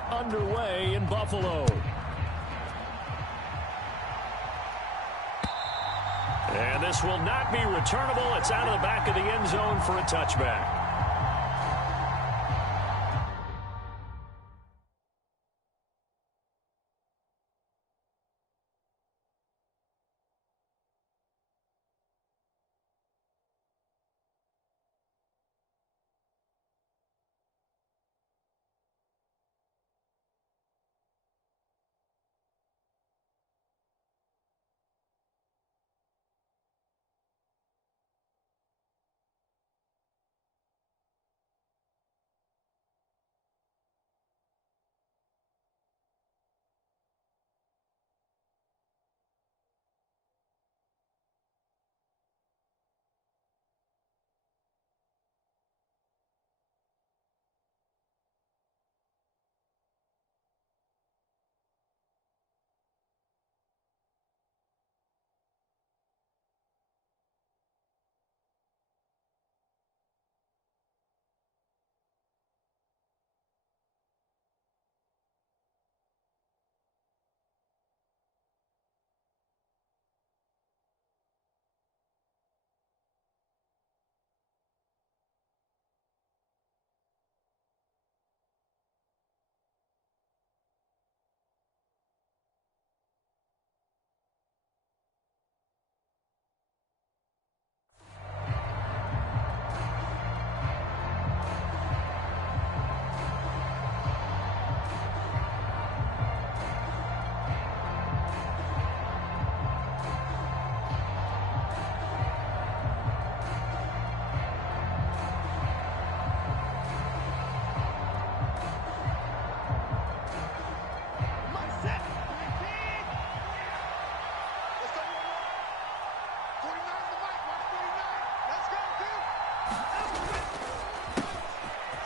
are underway in Buffalo. And this will not be returnable. It's out of the back of the end zone for a touchback.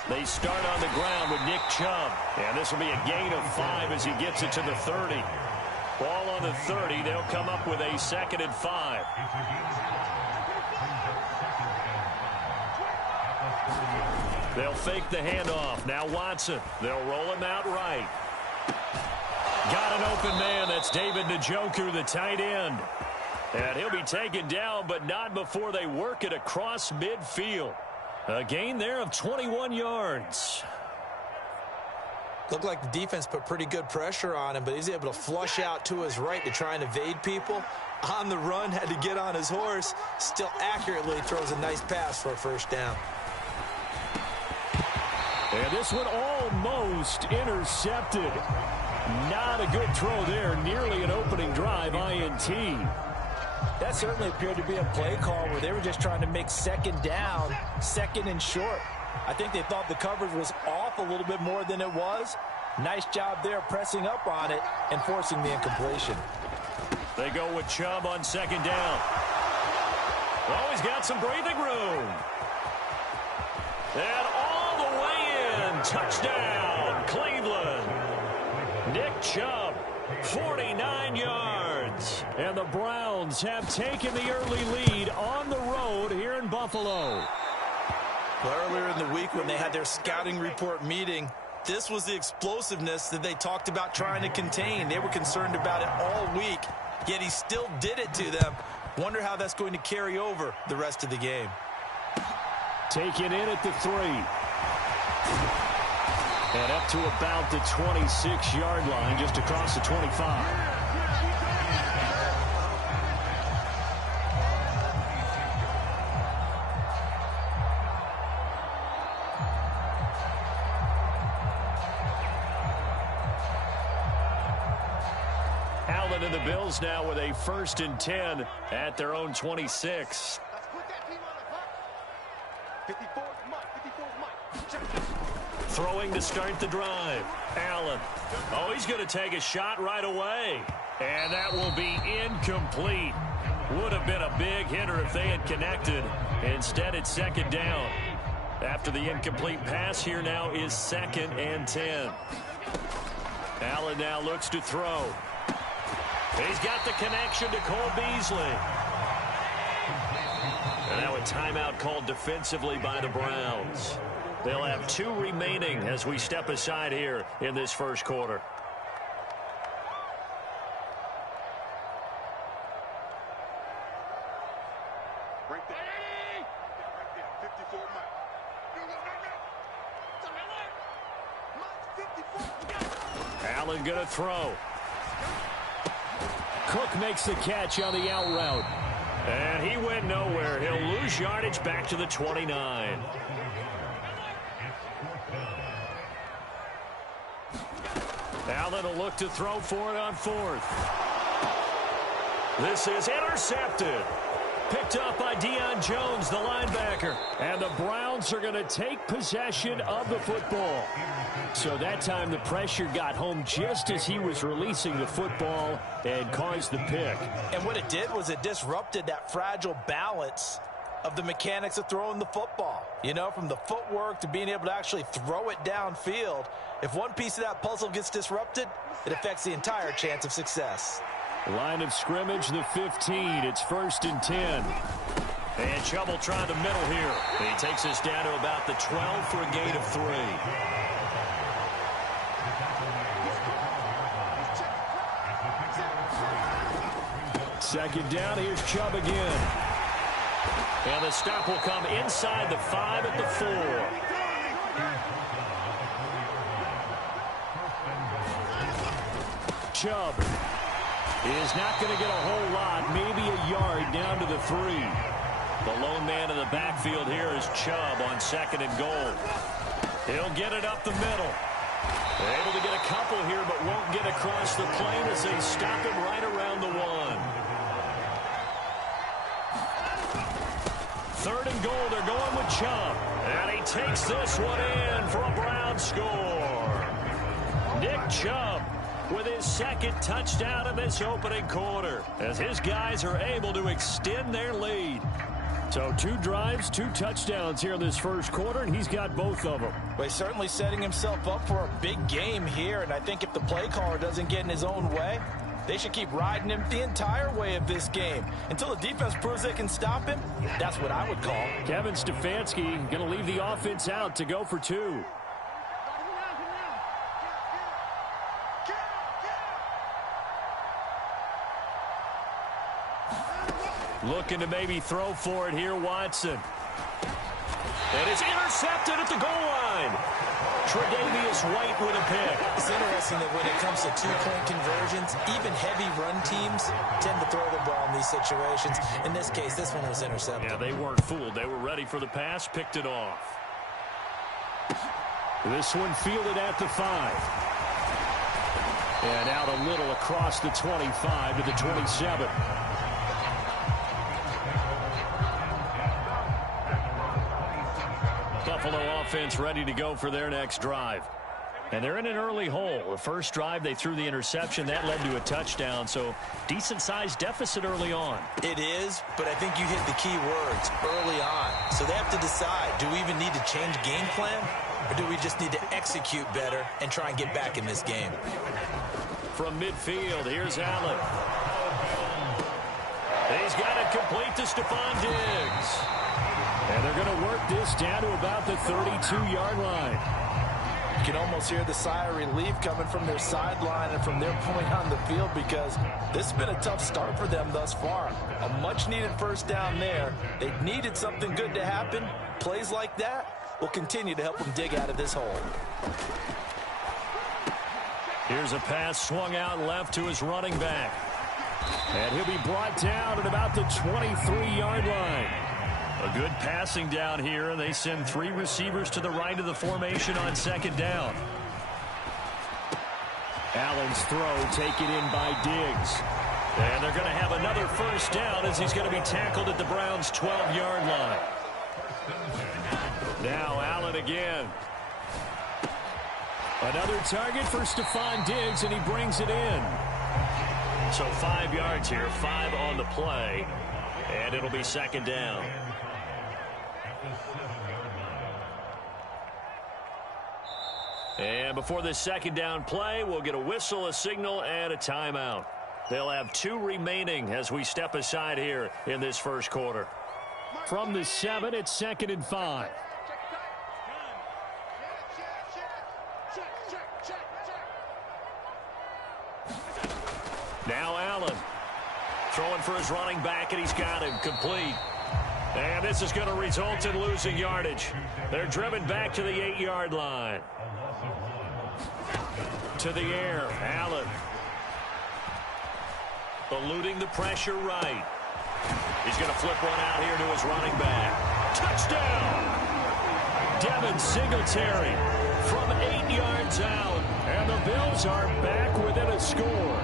They start on the ground with Nick Chubb. And this will be a gain of 5 as he gets it to the 30. Ball on the 30. They'll come up with a 2nd and 5. They'll fake the handoff. Now Watson. They'll roll him out right. Got an open man. That's David Njoku, the tight end. And he'll be taken down, but not before they work it across midfield. A gain there of 21 yards. Looked like the defense put pretty good pressure on him, but he's able to flush out to his right to try and evade people. On the run, had to get on his horse. Still accurately throws a nice pass for a first down. And this one almost intercepted. Not a good throw there. Nearly an opening drive INT. That certainly appeared to be a play call where they were just trying to make second down, 2nd and short. I think they thought the coverage was off a little bit more than it was. Nice job there pressing up on it and forcing the incompletion. They go with Chubb on 2nd down. Oh, he's got some breathing room. And all the way in. Touchdown, Cleveland. Nick Chubb, 49 yards. And the Browns have taken the early lead on the road here in Buffalo. Well, earlier in the week when they had their scouting report meeting, this was the explosiveness that they talked about trying to contain. They were concerned about it all week, yet he still did it to them. Wonder how that's going to carry over the rest of the game. Taken in at the 3. And up to about the 26-yard line, just across the 25. Allen and the Bills now with a 1st and 10 at their own 26. Throwing to start the drive. Allen. Oh, he's going to take a shot right away. And that will be incomplete. Would have been a big hitter if they had connected. Instead, it's 2nd down. After the incomplete pass, here now is 2nd and 10. Allen now looks to throw. He's got the connection to Cole Beasley. And now a timeout called defensively by the Browns. They'll have 2 remaining as we step aside here in this first quarter. Allen going to throw. Cook makes the catch on the out route. And he went nowhere. He'll lose yardage back to the 29. Allen will look to throw for it on 4th. This is intercepted. Picked up by Deion Jones, the linebacker. And the Browns are going to take possession of the football. So that time the pressure got home just as he was releasing the football and caused the pick. And what it did was it disrupted that fragile balance of the mechanics of throwing the football. You know, from the footwork to being able to actually throw it downfield. If one piece of that puzzle gets disrupted, it affects the entire chance of success. Line of scrimmage, the 15. It's 1st and 10. And Chubb will try the middle here. He takes us down to about the 12 for a gain of 3. Second down, here's Chubb again. And the stop will come inside the 5 at the 4. Chubb is not going to get a whole lot, maybe a yard down to the 3. The lone man in the backfield here is Chubb on 2nd and goal. He'll get it up the middle. They're able to get a couple here, but won't get across the plane as they stop him right around the 1. 3rd and goal, they're going with Chubb. And he takes this one in for a Brown score. Nick Chubb with his 2nd touchdown in this opening quarter, as his guys are able to extend their lead. So 2 drives, 2 touchdowns here in this first quarter, and he's got both of them. Well, he's certainly setting himself up for a big game here, and I think if the play caller doesn't get in his own way, they should keep riding him the entire way of this game. Until the defense proves they can stop him, that's what I would call. Kevin Stefanski going to leave the offense out to go for 2. Looking to maybe throw for it here, Watson. And it's intercepted at the goal line. Tre'Davious White with a pick. It's interesting that when it comes to 2-point conversions, even heavy run teams tend to throw the ball in these situations. In this case, this one was intercepted. Yeah, they weren't fooled. They were ready for the pass, picked it off. This one fielded at the 5. And out a little across the 25 to the 27. Buffalo offense ready to go for their next drive. And they're in an early hole. The first drive, they threw the interception. That led to a touchdown, so decent-sized deficit early on. It is, but I think you hit the key words, early on. So they have to decide, do we even need to change game plan, or do we just need to execute better and try and get back in this game? From midfield, here's Allen. He's got it complete to Stephon Diggs. And they're going to work this down to about the 32-yard line. You can almost hear the sigh of relief coming from their sideline and from their point on the field, because this has been a tough start for them thus far. A much-needed first down there. They needed something good to happen. Plays like that will continue to help them dig out of this hole. Here's a pass swung out left to his running back. And he'll be brought down at about the 23-yard line. A good passing down here, and they send 3 receivers to the right of the formation on 2nd down. Allen's throw taken in by Diggs. And they're going to have another first down as he's going to be tackled at the Browns' 12-yard line. Now Allen again. Another target for Stephon Diggs, and he brings it in. So 5 yards here, 5 on the play, and it'll be 2nd down. And before this 2nd down play, we'll get a whistle, a signal, and a timeout. They'll have 2 remaining as we step aside here in this first quarter. From the 7, it's 2nd and 5. Throwing for his running back, and he's got him complete. And this is going to result in losing yardage. They're driven back to the 8-yard line. To the air, Allen. Eluding the pressure right. He's going to flip one out here to his running back. Touchdown! Devin Singletary from 8 yards out. And the Bills are back within a score.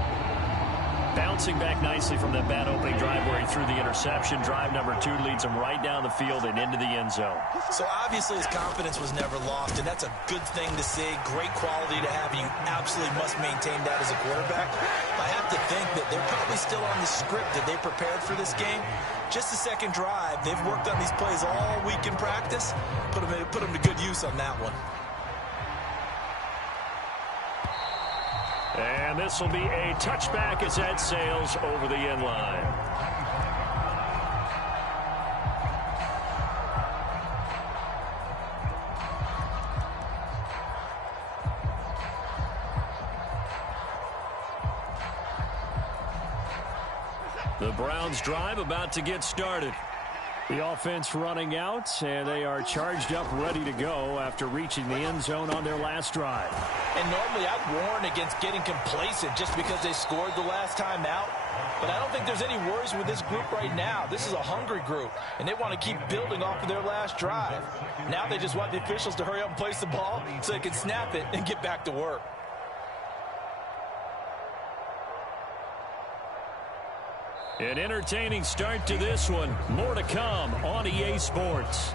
Bouncing back nicely from that bad opening drive where he threw the interception. Drive number 2 leads him right down the field and into the end zone. So obviously his confidence was never lost, and that's a good thing to see. Great quality to have, and you absolutely must maintain that as a quarterback. I have to think that they're probably still on the script that they prepared for this game. Just the second drive. They've worked on these plays all week in practice. Put them to good use on that one. And this will be a touchback as that sails over the end line. The Browns drive about to get started. The offense running out, and they are charged up, ready to go after reaching the end zone on their last drive. And normally I'd warn against getting complacent just because they scored the last time out. But I don't think there's any worries with this group right now. This is a hungry group, and they want to keep building off of their last drive. Now they just want the officials to hurry up and place the ball so they can snap it and get back to work. An entertaining start to this one. More to come on EA Sports.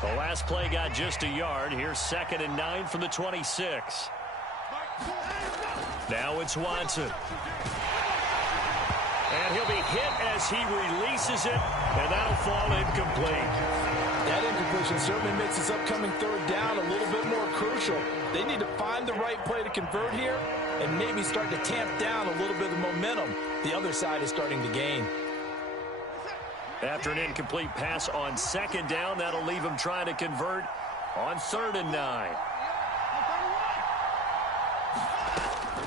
The last play got just a yard. Here's 2nd and 9 from the 26. Now it's Watson. And he'll be hit as he releases it, and that'll fall incomplete. That incompletion certainly makes this upcoming 3rd down a little bit more crucial. They need to find the right play to convert here and maybe start to tamp down a little bit of momentum. The other side is starting to gain. After an incomplete pass on 2nd down, that'll leave him trying to convert on 3rd and 9.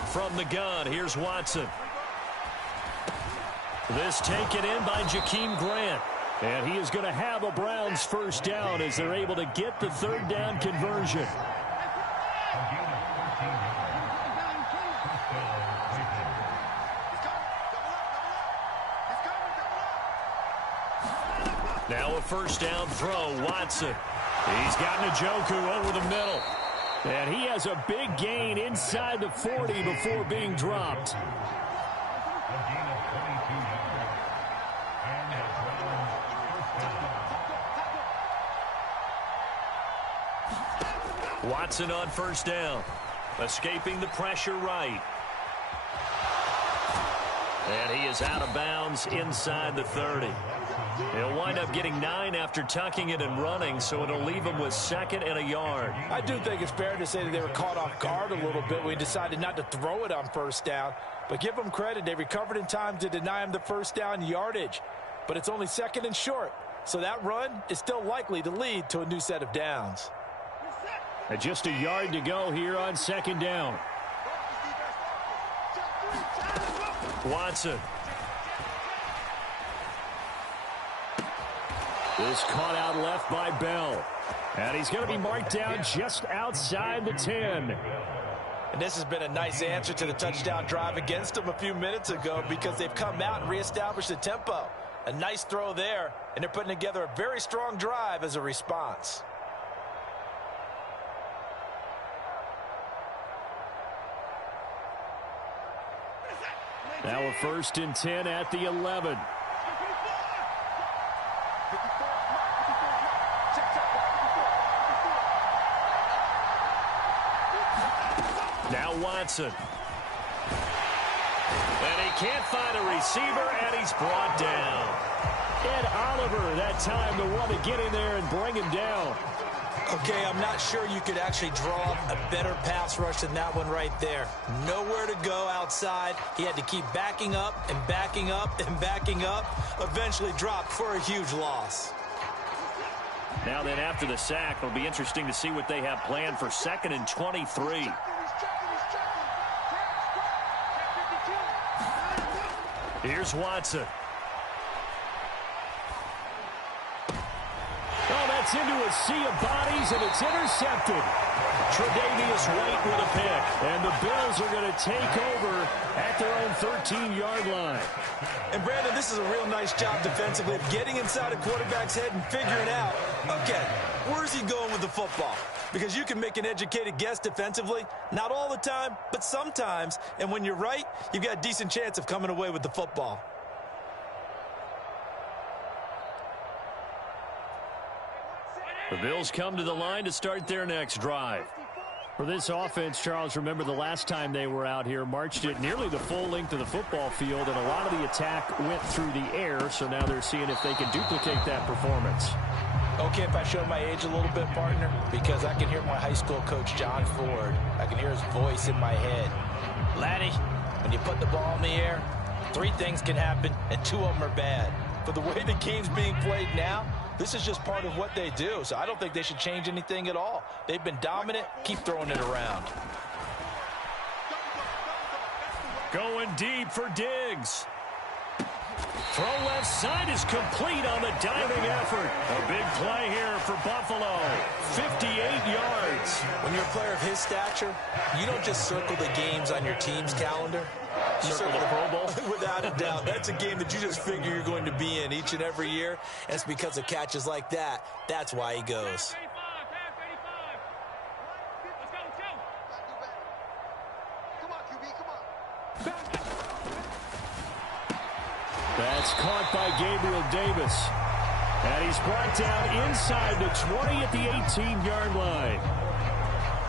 From the gun, here's Watson. This taken in by Jakeem Grant. And he is going to have a Browns 1st down as they're able to get the 3rd down conversion. Now a 1st down throw, Watson. He's got Njoku over the middle. And he has a big gain inside the 40 before being dropped. Watson on 1st down. Escaping the pressure right. And he is out of bounds inside the 30. He'll wind up getting 9 after tucking it and running, so it'll leave him with 2nd and a yard. I do think it's fair to say that they were caught off guard a little bit when he decided not to throw it on 1st down. But give them credit. They recovered in time to deny him the 1st down yardage. But it's only 2nd and short. So that run is still likely to lead to a new set of downs. And just a yard to go here on 2nd down. Watson. This caught out left by Bell. And he's going to be marked down just outside the 10. And this has been a nice answer to the touchdown drive against them a few minutes ago because they've come out and reestablished the tempo. A nice throw there, and they're putting together a very strong drive as a response. Now a 1st and 10 at the 11. Now Watson. And he can't find a receiver, and he's brought down. Ed Oliver that time the one to get in there and bring him down. Okay, I'm not sure you could actually draw up a better pass rush than that one right there. Nowhere to go outside. He had to keep backing up and backing up and backing up. Eventually dropped for a huge loss. Now then, after the sack, it'll be interesting to see what they have planned for 2nd and 23. Here's Watson. Oh, that's into a sea of bodies, and it's intercepted. Tre'Davious White with a pick. And the Bills are going to take over at their own 13-yard line. And, Brandon, this is a real nice job defensively of getting inside a quarterback's head and figuring out, okay, where's he going with the football? Because you can make an educated guess defensively. Not all the time, but sometimes. And when you're right, you've got a decent chance of coming away with the football. The Bills come to the line to start their next drive. For this offense, Charles, remember the last time they were out here, marched it nearly the full length of the football field, and a lot of the attack went through the air, so now they're seeing if they can duplicate that performance. Okay, if I show my age a little bit, partner, because I can hear my high school coach, John Ford. I can hear his voice in my head. Laddie, when you put the ball in the air, 3 things can happen, and 2 of them are bad. But the way the game's being played now, this is just part of what they do, so I don't think they should change anything at all. They've been dominant. Keep throwing it around. Going deep for Diggs. Throw left side is complete on the diving effort. A big play here for Buffalo. 58 yards. When you're a player of his stature, you don't just circle the games on your team's calendar. You Circle the Pro Bowl? Without a doubt. That's a game that you just figure you're going to be in each and every year. And it's because of catches like that. That's why he goes. That's caught by Gabriel Davis. And he's brought down inside the 20 at the 18-yard line.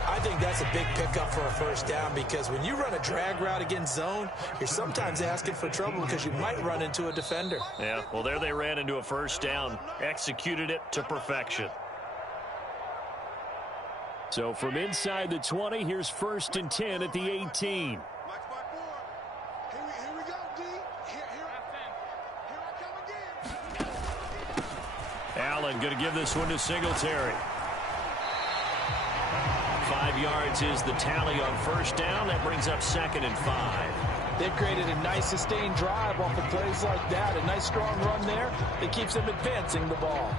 I think that's a big pickup for a first down because when you run a drag route against zone, you're sometimes asking for trouble because you might run into a defender. Yeah, well, there they ran into a first down. Executed it to perfection. So from inside the 20, here's 1st and 10 at the 18. Allen going to give this one to Singletary. 5 yards is the tally on first down. That brings up 2nd and 5. They've created a nice sustained drive off of plays like that. A nice strong run there that keeps them advancing the ball.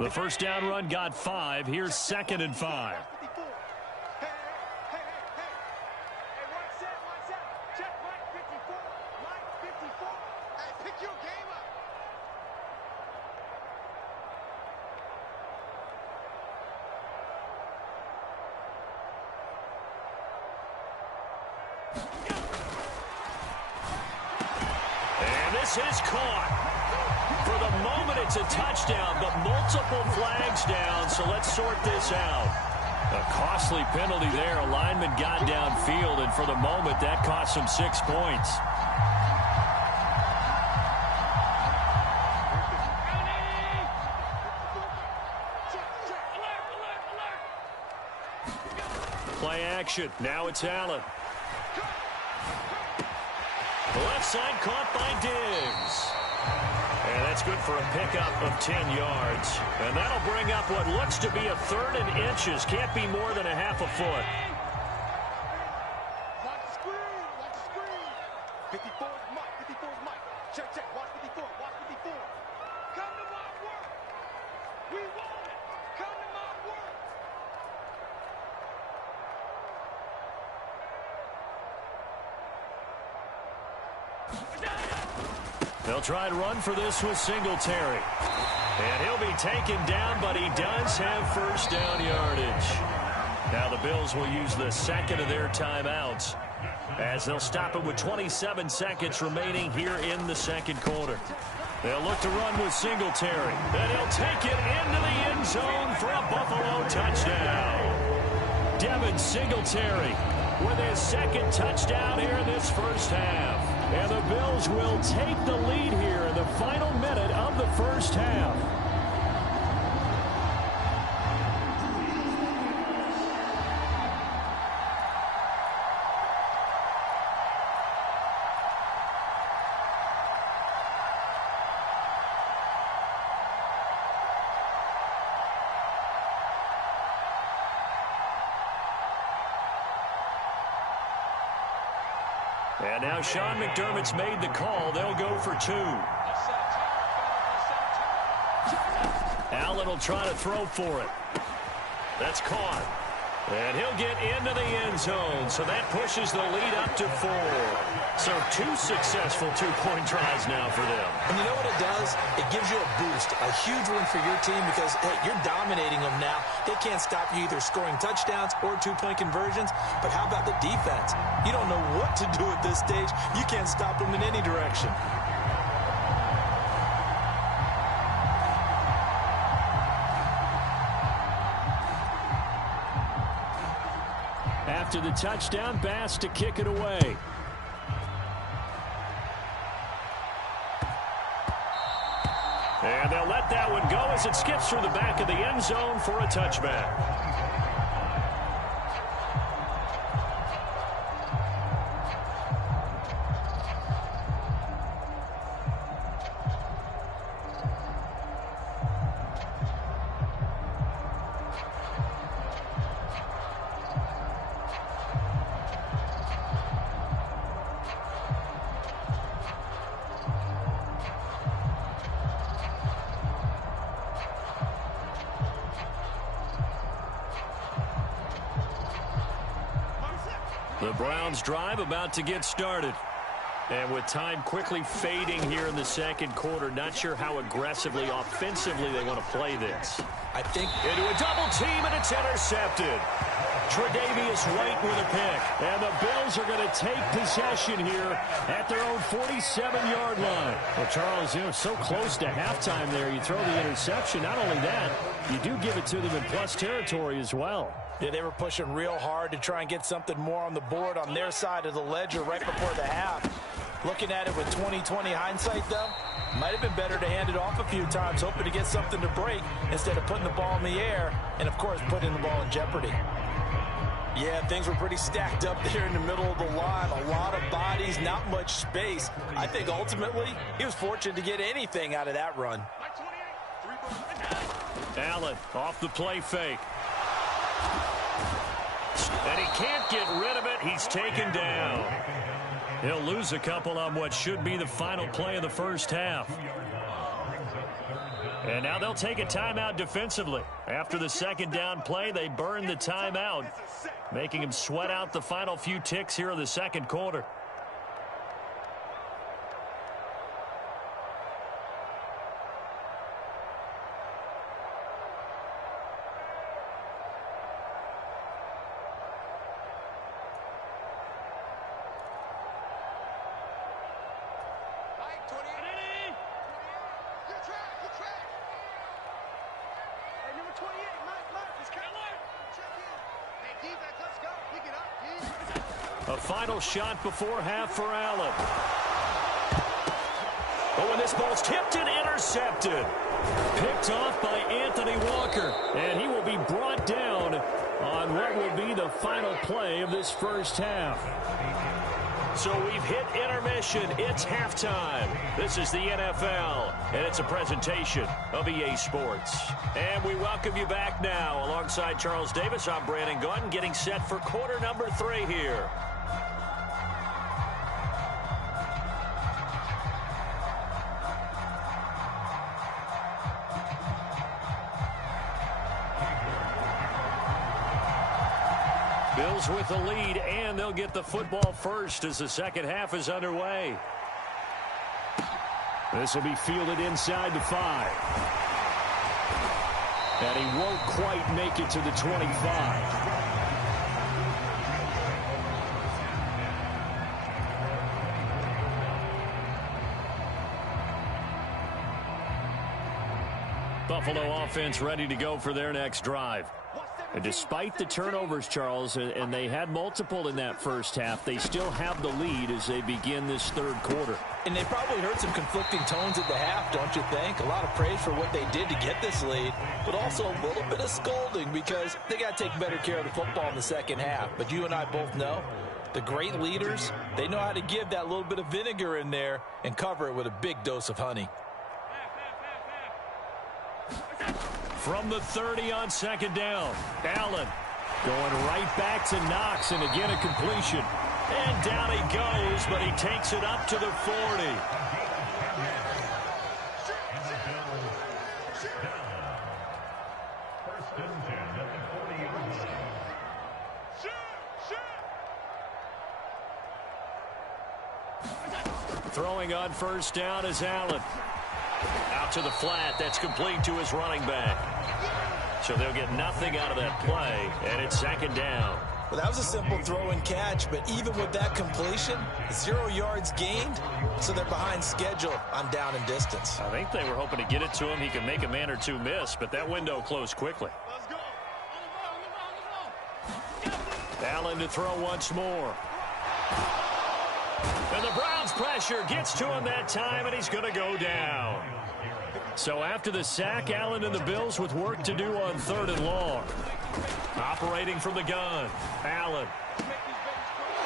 The first down run got 5. Here's 2nd and 5. Is caught. For the moment, it's a touchdown, but multiple flags down, so let's sort this out. A costly penalty there. A lineman got downfield, and for the moment, that cost him 6 points. Play action. Now it's Allen. Left side caught by Diggs. And that's good for a pickup of 10 yards. And that'll bring up what looks to be a 3rd and inches. Can't be more than a half a foot. Watch the screen. Watch the screen. 54 is Mike. 54 is Mike. Check, check. Watch 54. Watch 54. Come to my work. We want it. Come to my work. They'll try to run for this with Singletary. And he'll be taken down, but he does have first down yardage. Now the Bills will use the 2nd of their timeouts as they'll stop it with 27 seconds remaining here in the 2nd quarter. They'll look to run with Singletary. And he'll take it into the end zone for a Buffalo touchdown. Devin Singletary with his 2nd touchdown here in this first half. And the Bills will take the lead here in the final minute of the first half. And now Sean McDermott's made the call. They'll go for two. Allen will try to throw for it. That's caught. And he'll get into the end zone. So that pushes the lead up to 4. So 2 successful two-point tries now for them. And you know what it does? It gives you a boost, a huge win for your team because, hey, you're dominating them now. They can't stop you either scoring touchdowns or two-point conversions. But how about the defense? You don't know what to do at this stage. You can't stop them in any direction. After the touchdown, Bass to kick it away. And they'll let that one go as it skips through the back of the end zone for a touchback. The Browns drive about to get started. And with time quickly fading here in the second quarter, not sure how aggressively, offensively they want to play this. I think into a double team, and it's intercepted. Tre'Davious White with a pick. And the Bills are going to take possession here at their own 47-yard line. Well, Charles, you know, so close to halftime there. You throw the interception. Not only that, you do give it to them in plus territory as well. Yeah, they were pushing real hard to try and get something more on the board on their side of the ledger right before the half. Looking at it with 20/20 hindsight, though, might have been better to hand it off a few times, hoping to get something to break instead of putting the ball in the air and, of course, putting the ball in jeopardy. Yeah, things were pretty stacked up there in the middle of the line. A lot of bodies, not much space. I think ultimately he was fortunate to get anything out of that run. Allen off the play fake. And he can't get rid of it. He's taken down. He'll lose a couple on what should be the final play of the first half. And now they'll take a timeout defensively. After the second down play, they burn the timeout, making him sweat out the final few ticks here in the second quarter. A final shot before half for Allen. Oh, and this ball's tipped and intercepted. Picked off by Anthony Walker. And he will be brought down on what will be the final play of this first half. So we've hit intermission. It's halftime. This is the NFL, and it's a presentation of EA Sports. And we welcome you back now. Alongside Charles Davis, I'm Brandon Gaudin, getting set for quarter number 3 here. Bills with the lead, and they'll get the football first as the second half is underway. This will be fielded inside the 5. And he won't quite make it to the 25. Buffalo offense ready to go for their next drive. Watch that And despite the turnovers, Charles, and they had multiple in that first half, they still have the lead as they begin this third quarter. And they probably heard some conflicting tones at the half, don't you think? A lot of praise for what they did to get this lead, but also a little bit of scolding because they got to take better care of the football in the second half. But you and I both know the great leaders, they know how to give that little bit of vinegar in there and cover it with a big dose of honey. From the 30 on second down, Allen going right back to Knox, and again a completion. And down he goes, but he takes it up to the 40. Throwing on first down is Allen. Out to the flat. That's complete to his running back. So they'll get nothing out of that play, and it's second down. Well, that was a simple throw and catch, but even with that completion, 0 yards gained, so they're behind schedule on down and distance. I think they were hoping to get it to him. He could make a man or two miss, but that window closed quickly. Allen to throw once more. And the Browns pressure gets to him that time, and he's going to go down. So after the sack, Allen and the Bills with work to do on third and long. Operating from the gun, Allen.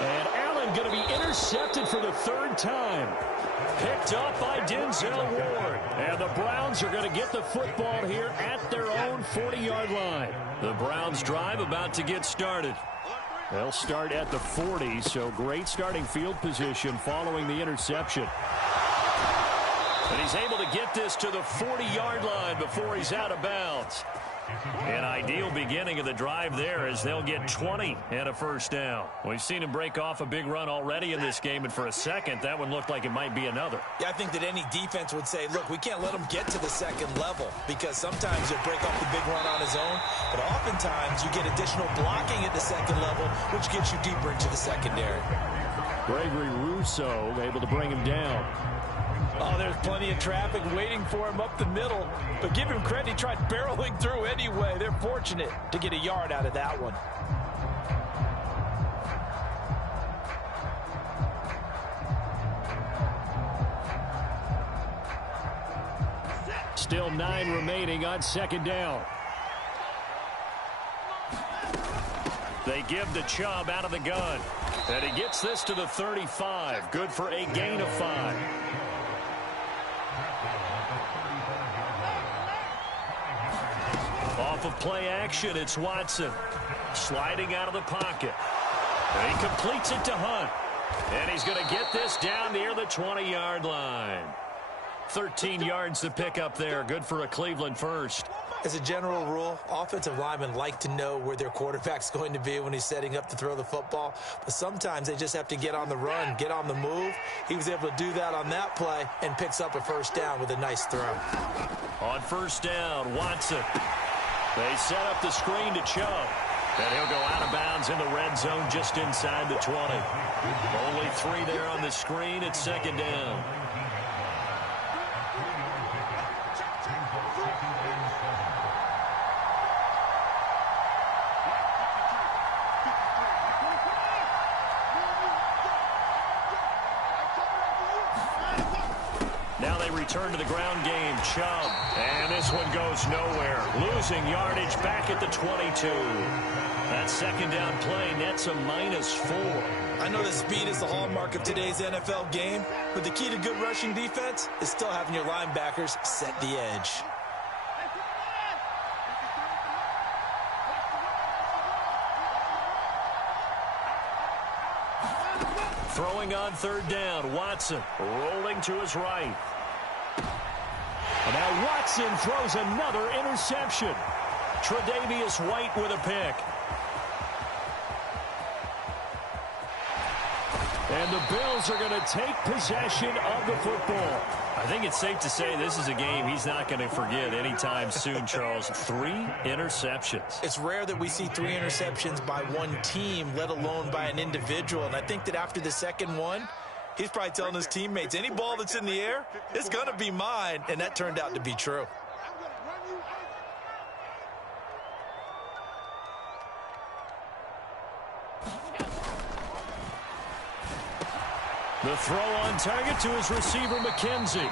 And Allen going to be intercepted for the third time. Picked up by Denzel Ward. And the Browns are going to get the football here at their own 40-yard line. The Browns drive about to get started. They'll start at the 40, so great starting field position following the interception. And he's able to get this to the 40-yard line before he's out of bounds. An ideal beginning of the drive there as they'll get 20 and a first down. We've seen him break off a big run already in this game, and for a second, that one looked like it might be another. Yeah, I think that any defense would say, look, we can't let him get to the second level because sometimes he'll break off the big run on his own, but oftentimes you get additional blocking at the second level, which gets you deeper into the secondary. Gregory Rousseau able to bring him down. Oh, there's plenty of traffic waiting for him up the middle. But give him credit, he tried barreling through anyway. They're fortunate to get a yard out of that one. Still 9 remaining on second down. They give the Chubb out of the gun. And he gets this to the 35. Good for a gain of 5. Off of play action, it's Watson. Sliding out of the pocket. And he completes it to Hunt. And he's going to get this down near the 20-yard line. 13 yards to pick up there. Good for a Cleveland first. As a general rule, offensive linemen like to know where their quarterback's going to be when he's setting up to throw the football. But sometimes they just have to get on the run, get on the move. He was able to do that on that play and picks up a first down with a nice throw. On first down, Watson. They set up the screen to Chubb. And he'll go out of bounds in the red zone just inside the 20. Only 3 there on the screen. It's second down. Now they return to the ground game. Chubb. And this one goes nowhere. Losing yardage back at the 22. That second down play nets a -4. I know that speed is the hallmark of today's NFL game, but the key to good rushing defense is still having your linebackers set the edge. Throwing on third down, Watson rolling to his right. And now Watson throws another interception. Tre'Davious White with a pick. And the Bills are going to take possession of the football. I think it's safe to say this is a game he's not going to forget anytime soon, Charles. 3 interceptions. It's rare that we see 3 interceptions by one team, let alone by an individual. And I think that after the second one, he's probably telling his teammates, any ball that's in the air, it's going to be mine. And that turned out to be true. The throw on target to his receiver, McKenzie.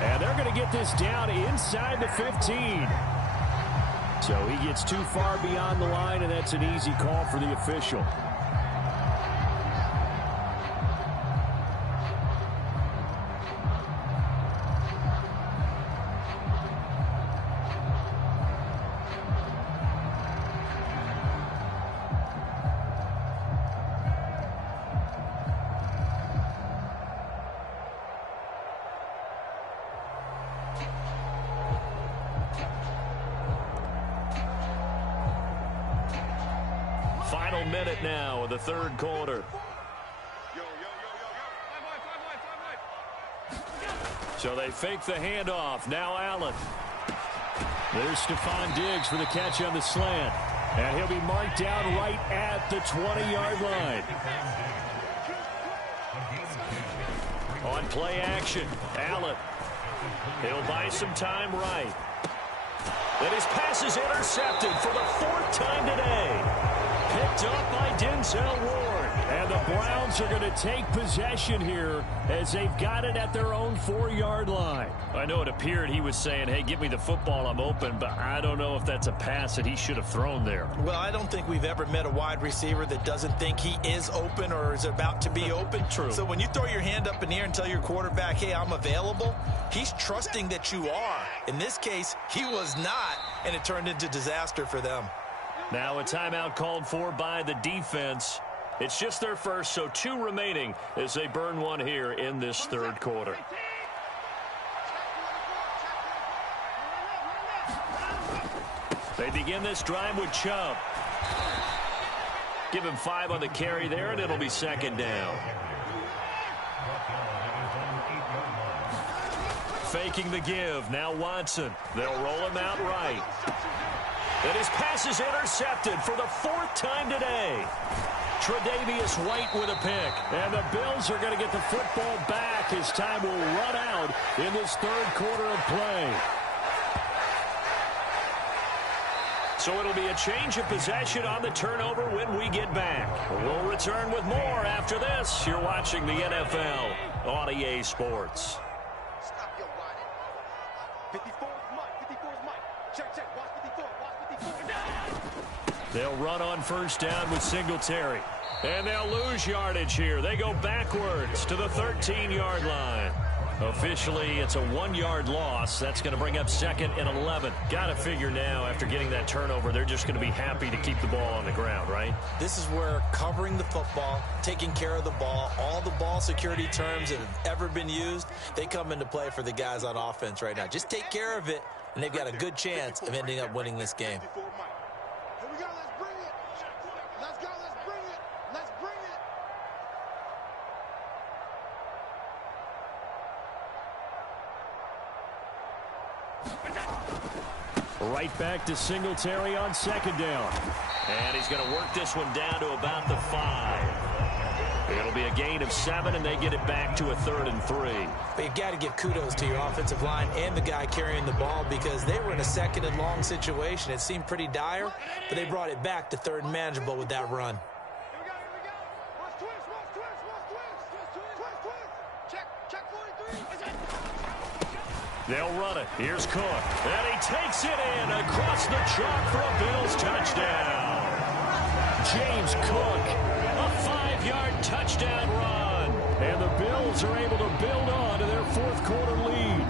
And they're going to get this down inside the 15. So he gets too far beyond the line, and that's an easy call for the official. Final minute now of the third quarter. So they fake the handoff. Now Allen. There's Stephon Diggs for the catch on the slant. And he'll be marked down right at the 20-yard line. On play action, Allen. He'll buy some time right. And his pass is intercepted for the fourth time today. Picked up by Denzel Ward. And the Browns are going to take possession here as they've got it at their own 4-yard line. I know it appeared he was saying, hey, give me the football, I'm open, but I don't know if that's a pass that he should have thrown there. Well, I don't think we've ever met a wide receiver that doesn't think he is open or is about to be open. True. So when you throw your hand up in the air and tell your quarterback, hey, I'm available, he's trusting that you are. In this case, he was not, and it turned into disaster for them. Now a timeout called for by the defense. It's just their first, so 2 remaining as they burn one here in this third quarter. They begin this drive with Chubb. Give him 5 on the carry there, and it'll be second down. Faking the give. Now Watson. They'll roll him out right. And his pass is intercepted for the 4th time today. Tre'Davious White with a pick. And the Bills are going to get the football back as time will run out in this third quarter of play. So it'll be a change of possession on the turnover when we get back. We'll return with more after this. You're watching the NFL on EA Sports. Stop your riding. 54 is Mike. 54 is Mike. Check, check. Watch 54. Watch 54. They'll run on first down with Singletary. And they'll lose yardage here. They go backwards to the 13-yard line. Officially, it's a 1-yard loss. That's going to bring up second and 11. Got to figure now, after getting that turnover, they're just going to be happy to keep the ball on the ground, right? This is where covering the football, taking care of the ball, all the ball security terms that have ever been used, they come into play for the guys on offense right now. Just take care of it, and they've got a good chance of ending up winning this game. Here we go. Let's bring it. Let's go. Let's bring it. Let's bring it. Right back to Singletary on second down. And he's going to work this one down to about the 5. It'll be a gain of 7, and they get it back to a 3rd and 3. But you've got to give kudos to your offensive line and the guy carrying the ball because they were in a 2nd and long situation. It seemed pretty dire, but they brought it back to 3rd and manageable with that run. Here we go. Here we go. Watch twist. Watch twist. Watch twist. Twist. Twist. Check. Check 43. They'll run it. Here's Cook. And he takes it in across the chalk for a Bills touchdown. James Cook, a 5-yard touchdown run. And the Bills are able to build on to their 4th quarter lead.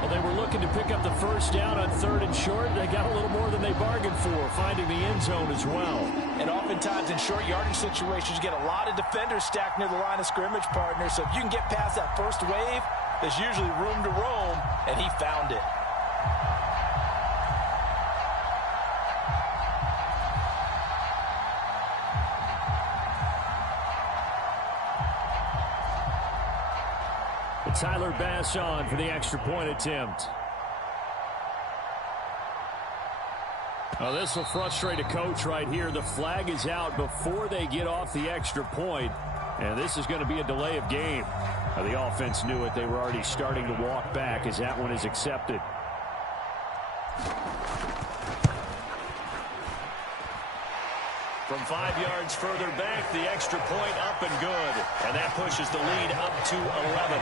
Well, they were looking to pick up the first down on 3rd and short. They got a little more than they bargained for, finding the end zone as well. And oftentimes in short yardage situations, you get a lot of defenders stacked near the line of scrimmage, partner. So if you can get past that first wave, there's usually room to roam, and he found it. Tyler Bass on for the extra point attempt. Well, this will frustrate a coach right here. The flag is out before they get off the extra point, and this is going to be a delay of game. The offense knew it. They were already starting to walk back as that one is accepted. From 5 yards further back, the extra point up and good. And that pushes the lead up to 11.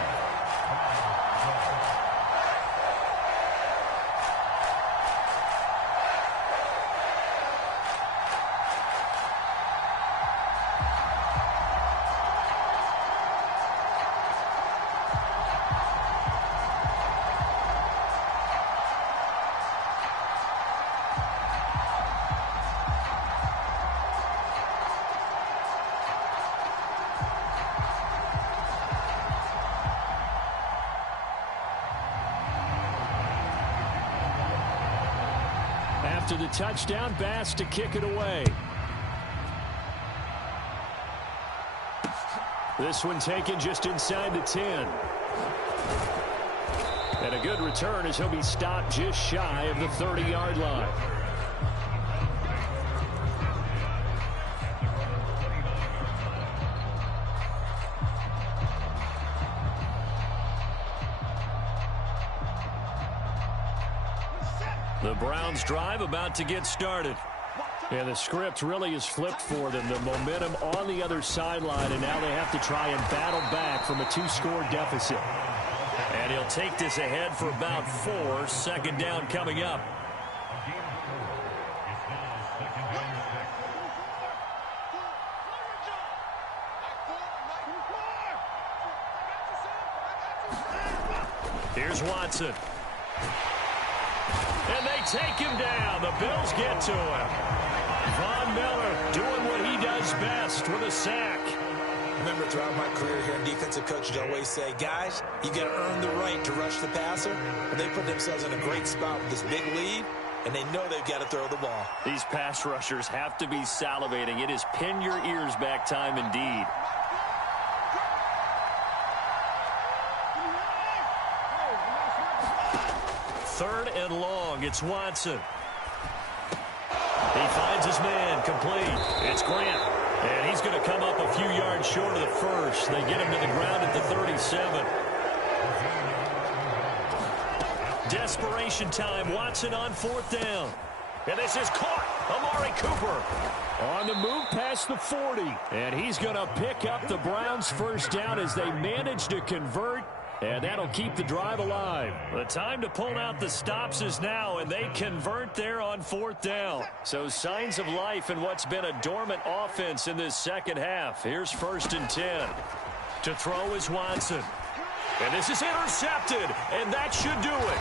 After the touchdown, Bass to kick it away. This one taken just inside the 10. And a good return as he'll be stopped just shy of the 30-yard line. The Browns drive about to get started. And the script really is flipped for them. The momentum on the other sideline, and now they have to try and battle back from a 2-score deficit. And he'll take this ahead for about 4. Second down coming up. Here's Watson. And they take him down. The Bills get to him. Von Miller doing what he does best with a sack. Remember, throughout my career here in defensive coaching, I always say, guys, you got to earn the right to rush the passer. And they put themselves in a great spot with this big lead, and they know they've got to throw the ball. These pass rushers have to be salivating. It is pin your ears back time indeed. Third and long. It's Watson. He finds his man complete. It's Grant. And he's going to come up a few yards short of the first. They get him to the ground at the 37. Desperation time. Watson on 4th down. And this is caught. Amari Cooper on the move past the 40. And he's going to pick up the Browns' first down as they manage to convert. And that'll keep the drive alive. The time to pull out the stops is now, and they convert there on 4th down. So signs of life in what's been a dormant offense in this second half. Here's 1st and 10. To throw is Watson. And this is intercepted, and that should do it.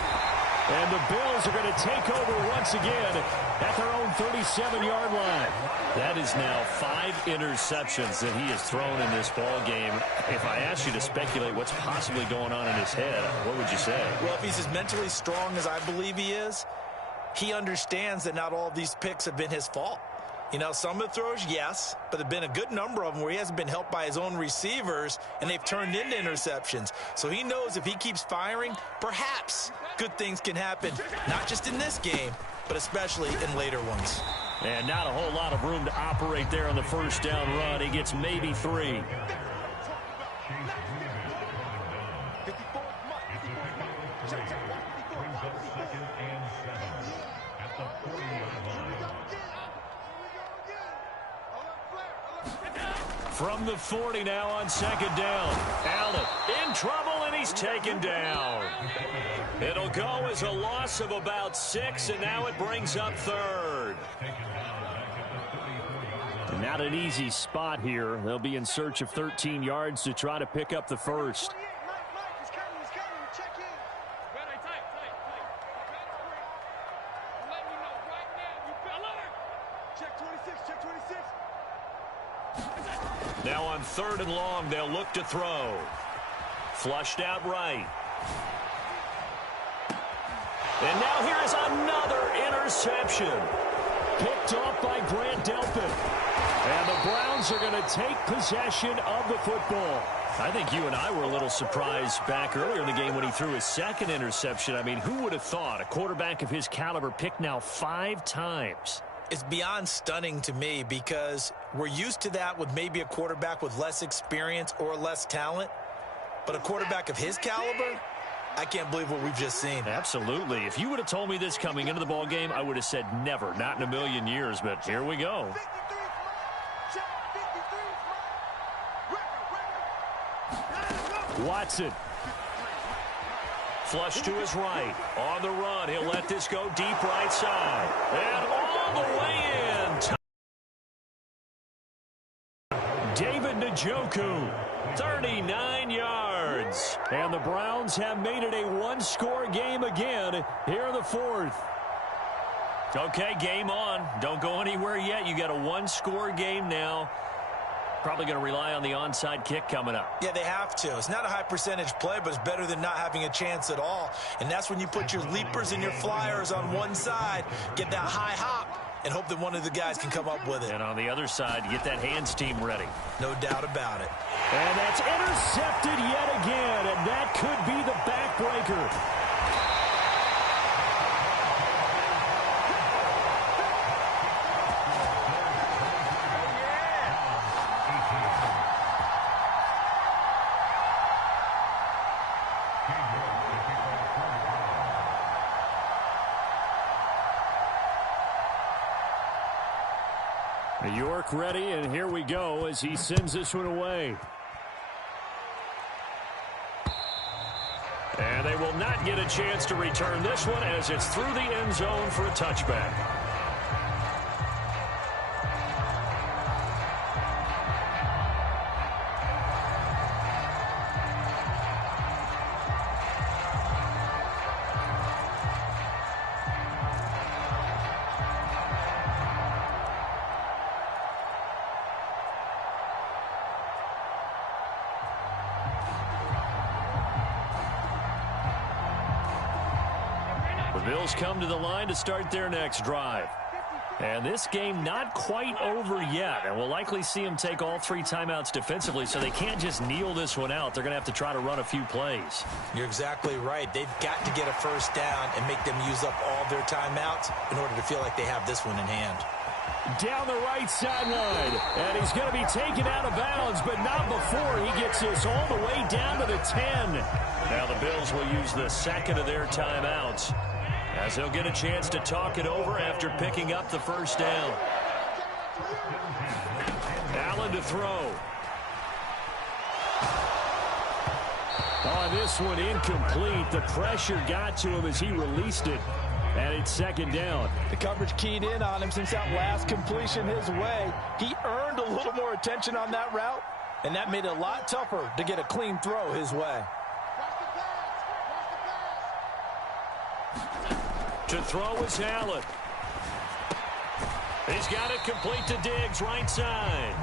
And the Bills are going to take over once again at their own 37-yard line. That is now 5 interceptions that he has thrown in this ball game. If I asked you to speculate what's possibly going on in his head, what would you say? Well, if he's as mentally strong as I believe he is, he understands that not all of these picks have been his fault. You know, some of the throws, yes, but there have been a good number of them where he hasn't been helped by his own receivers, and they've turned into interceptions. So he knows if he keeps firing, perhaps good things can happen, not just in this game, but especially in later ones. And not a whole lot of room to operate there on the first down run. He gets maybe 3. From the 40 now on 2nd down. Allen in trouble, and he's taken down. It'll go as a loss of about 6, and now it brings up 3rd. Not an easy spot here. They'll be in search of 13 yards to try to pick up the first. Now on 3rd and long, they'll look to throw. Flushed out right. And now here is another interception. Picked off by Grant Delpit. And the Browns are going to take possession of the football. I think you and I were a little surprised back earlier in the game when he threw his 2nd interception. I mean, who would have thought a quarterback of his caliber picked now 5 times? It's beyond stunning to me because we're used to that with maybe a quarterback with less experience or less talent. But a quarterback of his caliber, I can't believe what we've just seen. Absolutely. If you would have told me this coming into the ball game, I would have said never, not in a million years. But here we go. Watson. Flush to his right. On the run. He'll let this go deep right side. And all the way in. David Njoku. 39 yards. And the Browns have made it a one-score game again here in the fourth. Okay, game on. Don't go anywhere yet. You got a one-score game now. Probably going to rely on the onside kick coming up. Yeah, they have to. It's not a high percentage play, but it's better than not having a chance at all. And that's when you put your leapers and your flyers on one side, get that high hop, and hope that one of the guys can come up with it. And on the other side, get that hands team ready. No doubt about it. And that's intercepted yet again, and that could be the backbreaker. York ready, and here we go as he sends this one away. And they will not get a chance to return this one as it's through the end zone for a touchback. The Bills come to the line to start their next drive. And this game not quite over yet. And we'll likely see them take all three timeouts defensively, so they can't just kneel this one out. They're going to have to try to run a few plays. You're exactly right. They've got to get a first down and make them use up all their timeouts in order to feel like they have this one in hand. Down the right sideline. And he's going to be taken out of bounds, but not before he gets this all the way down to the 10. Now the Bills will use the second of their timeouts, as they'll get a chance to talk it over after picking up the first down. Allen to throw. On this one, incomplete. The pressure got to him as he released it. And it's second down. The coverage keyed in on him since that last completion his way. He earned a little more attention on that route, and that made it a lot tougher to get a clean throw his way. To throw is Allen. He's got it complete to Diggs, right side.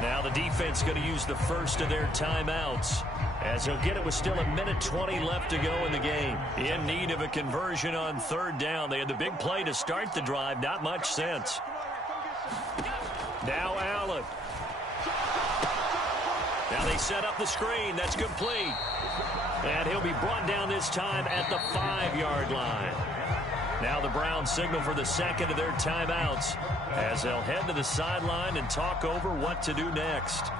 Now the defense going to use the first of their timeouts, as he'll get it with still 1:20 left to go in the game. In need of a conversion on third down. They had the big play to start the drive. Not much sense. Now Allen. Now they set up the screen. That's complete. And he'll be brought down this time at the 5-yard line. Now the Browns signal for the second of their timeouts, as they'll head to the sideline and talk over what to do next.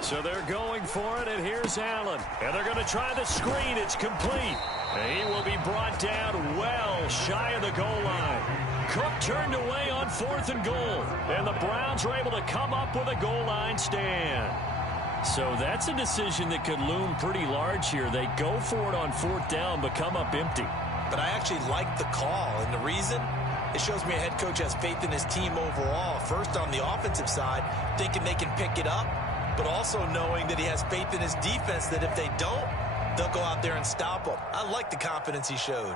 So they're going for it, and here's Allen. And they're going to try the screen. It's complete. And he will be brought down well shy of the goal line. Cook turned away on 4th and goal. And the Browns are able to come up with a goal line stand. So that's a decision that could loom pretty large here. They go for it on 4th down, but come up empty. But I actually like the call, and the reason? It shows me a head coach has faith in his team overall. First, on the offensive side, thinking they can pick it up, but also knowing that he has faith in his defense that if they don't, they'll go out there and stop them. I like the confidence he showed.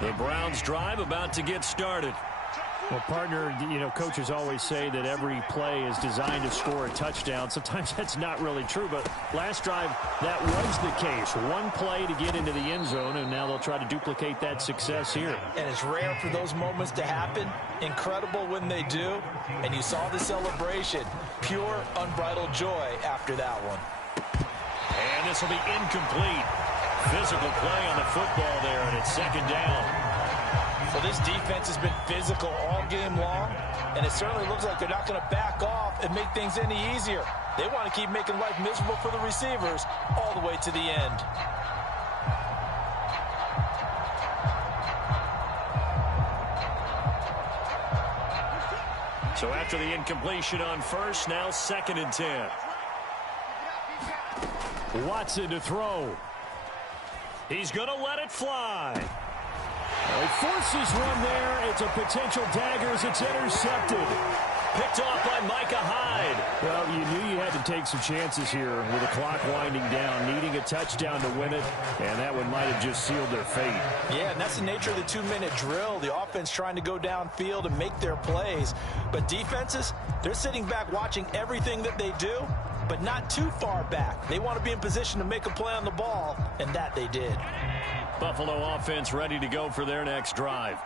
The Browns drive about to get started. Well, partner, you know, coaches always say that every play is designed to score a touchdown. Sometimes that's not really true, but last drive, that was the case. One play to get into the end zone, and now they'll try to duplicate that success here. And it's rare for those moments to happen. Incredible when they do. And you saw the celebration. Pure, unbridled joy after that one. And this will be incomplete. Physical play on the football there, and it's second down. Well, this defense has been physical all game long, and it certainly looks like they're not going to back off and make things any easier. They want to keep making life miserable for the receivers all the way to the end. So after the incompletion on first, now 2nd and 10. Watson to throw. He's going to let it fly. He forces one there. It's a potential dagger as it's intercepted. Picked off by Micah Hyde. Well, you knew you had to take some chances here with the clock winding down, needing a touchdown to win it, and that one might have just sealed their fate. Yeah, and that's the nature of the 2-minute drill. The offense trying to go downfield and make their plays. But defenses, they're sitting back watching everything that they do, but not too far back. They want to be in position to make a play on the ball, and that they did. Buffalo offense ready to go for their next drive.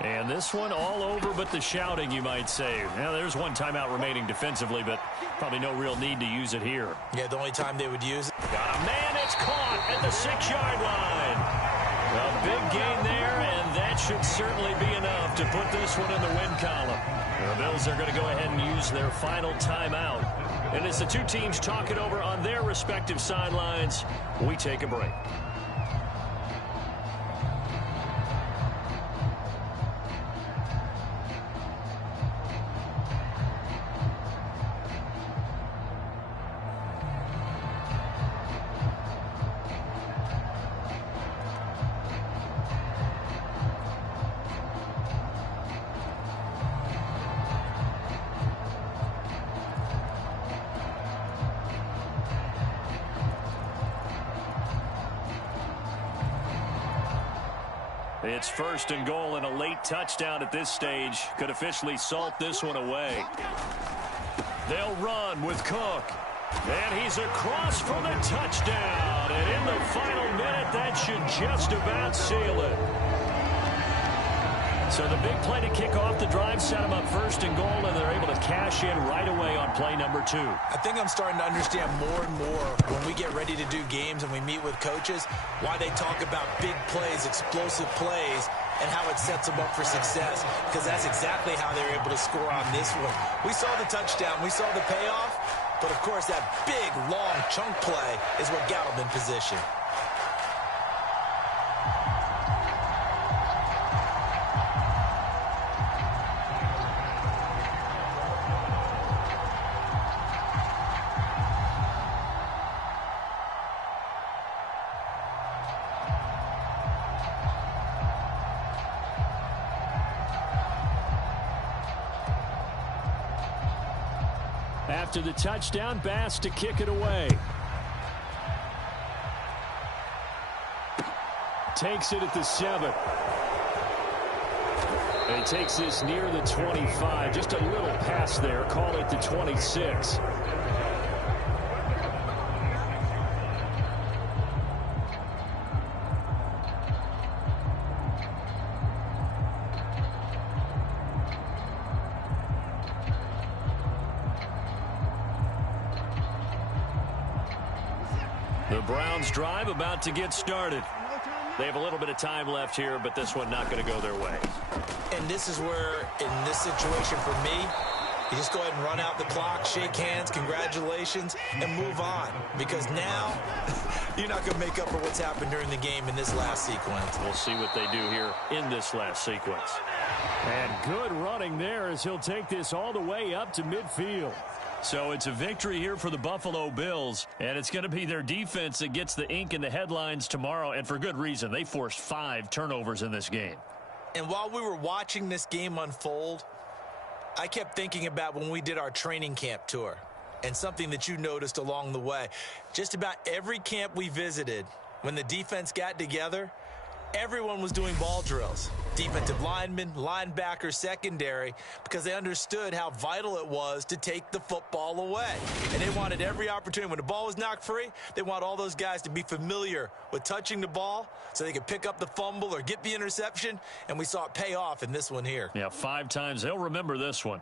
And this one all over but the shouting, you might say. Now, there's one timeout remaining defensively, but probably no real need to use it here. Yeah, the only time they would use it. Got a man, it's caught at the 6-yard line. A big gain there, and that should certainly be enough to put this one in the win column. The Bills are going to go ahead and use their final timeout. And as the two teams talk it over on their respective sidelines, we take a break. It's 1st and goal, and a late touchdown at this stage could officially salt this one away. They'll run with Cook. And he's across for the touchdown. And in the final minute, that should just about seal it. So the big play to kick off the drive set them up 1st and goal, and they're able to cash in right away on play number 2. I think I'm starting to understand more and more when we get ready to do games and we meet with coaches, why they talk about big plays, explosive plays, and how it sets them up for success, because that's exactly how they're able to score on this one. We saw the touchdown. We saw the payoff. But, of course, that big, long chunk play is what got them in position. After the touchdown, Bass to kick it away. Takes it at the 7. And he takes this near the 25. Just a little pass there. Call it the 26. The Browns drive about to get started. They have a little bit of time left here, but this one not going to go their way. And this is where, in this situation for me, you just go ahead and run out the clock, shake hands, congratulations, and move on. Because now, you're not going to make up for what's happened during the game in this last sequence. We'll see what they do here in this last sequence. And good running there as he'll take this all the way up to midfield. So it's a victory here for the Buffalo Bills, and it's going to be their defense that gets the ink in the headlines tomorrow, and for good reason. They forced 5 turnovers in this game. And while we were watching this game unfold, I kept thinking about when we did our training camp tour and something that you noticed along the way. Just about every camp we visited, when the defense got together, everyone was doing ball drills. Defensive linemen, linebackers, secondary, because they understood how vital it was to take the football away. And they wanted every opportunity. When the ball was knocked free, they want all those guys to be familiar with touching the ball so they could pick up the fumble or get the interception, and we saw it pay off in this one here. Yeah, 5 times. They'll remember this one.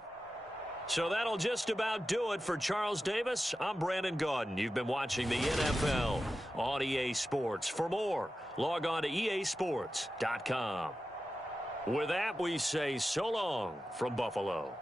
So that'll just about do it for Charles Davis. I'm Brandon Gaudin. You've been watching the NFL on EA Sports. For more, log on to easports.com. With that, we say so long from Buffalo.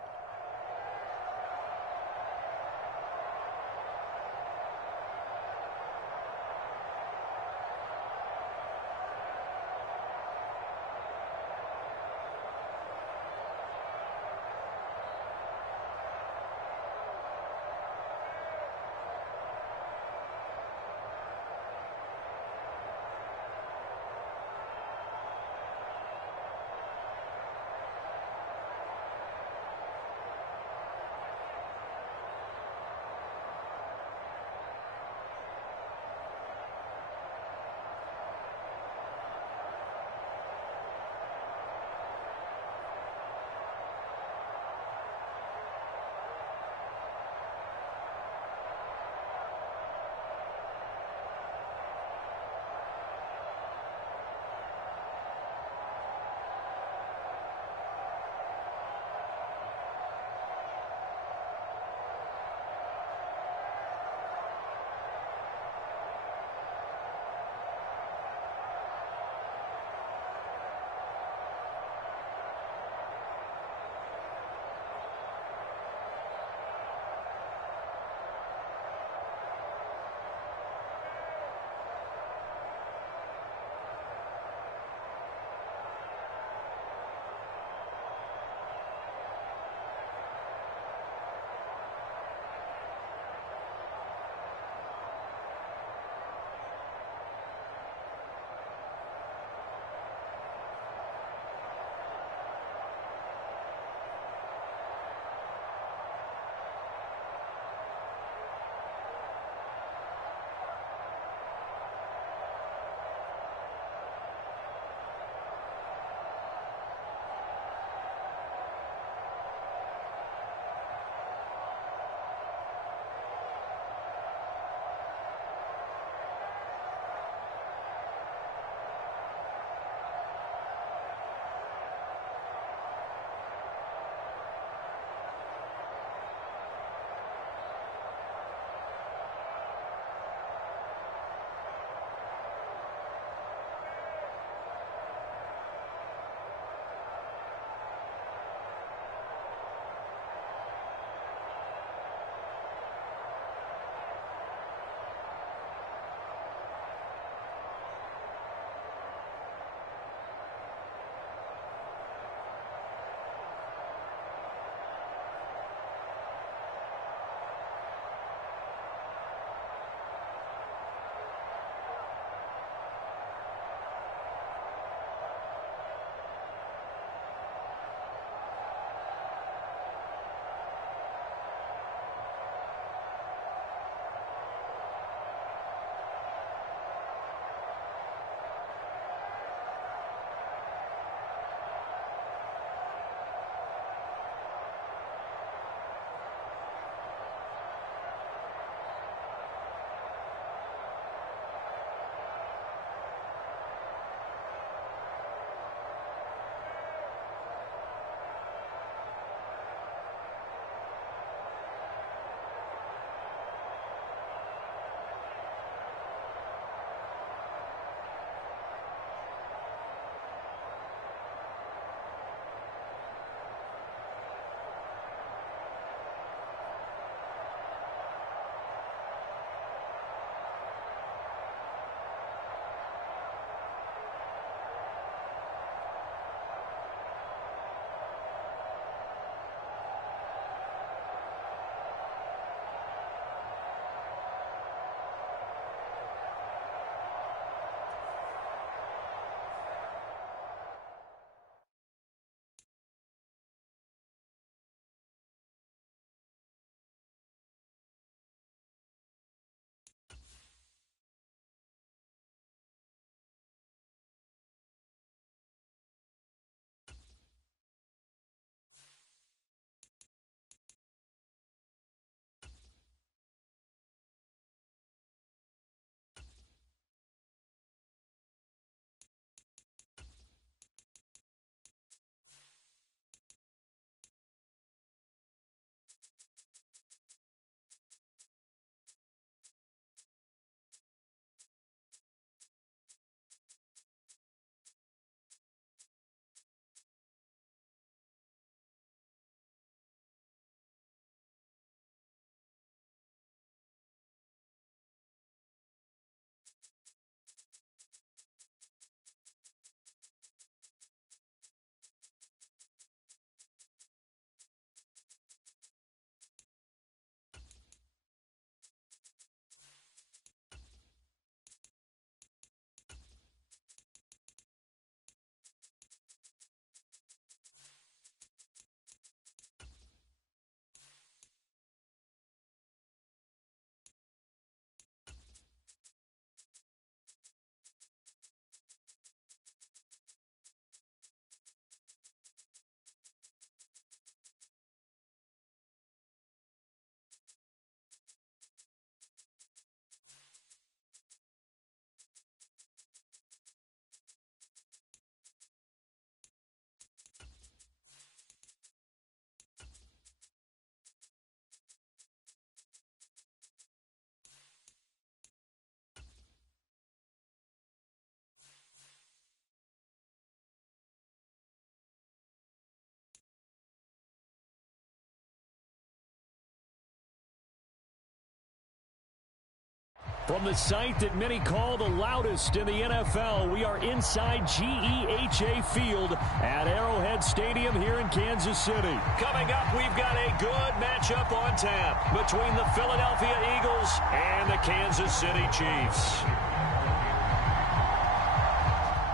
From the site that many call the loudest in the NFL, we are inside GEHA Field at Arrowhead Stadium here in Kansas City. Coming up, we've got a good matchup on tap between the Philadelphia Eagles and the Kansas City Chiefs.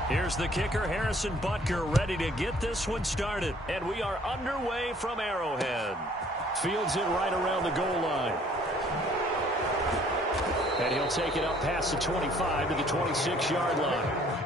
Here's the kicker, Harrison Butker, ready to get this one started. And we are underway from Arrowhead. Fields it right around the goal line. And he'll take it up past the 25 to the 26-yard line.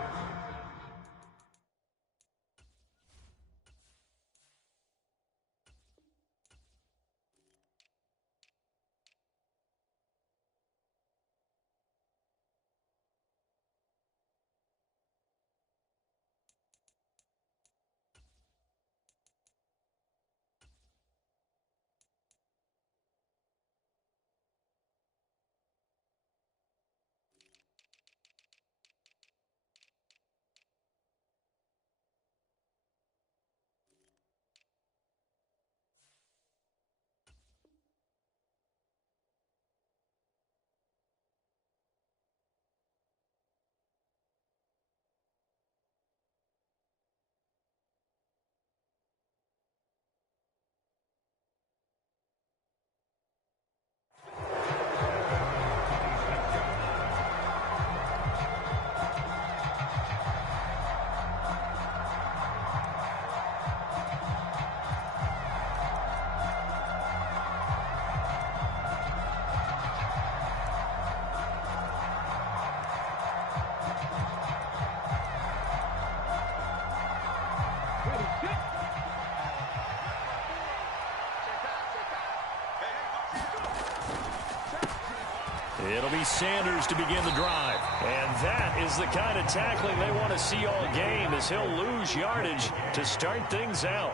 It'll be Sanders to begin the drive. And that is the kind of tackling they want to see all game, as he'll lose yardage to start things out.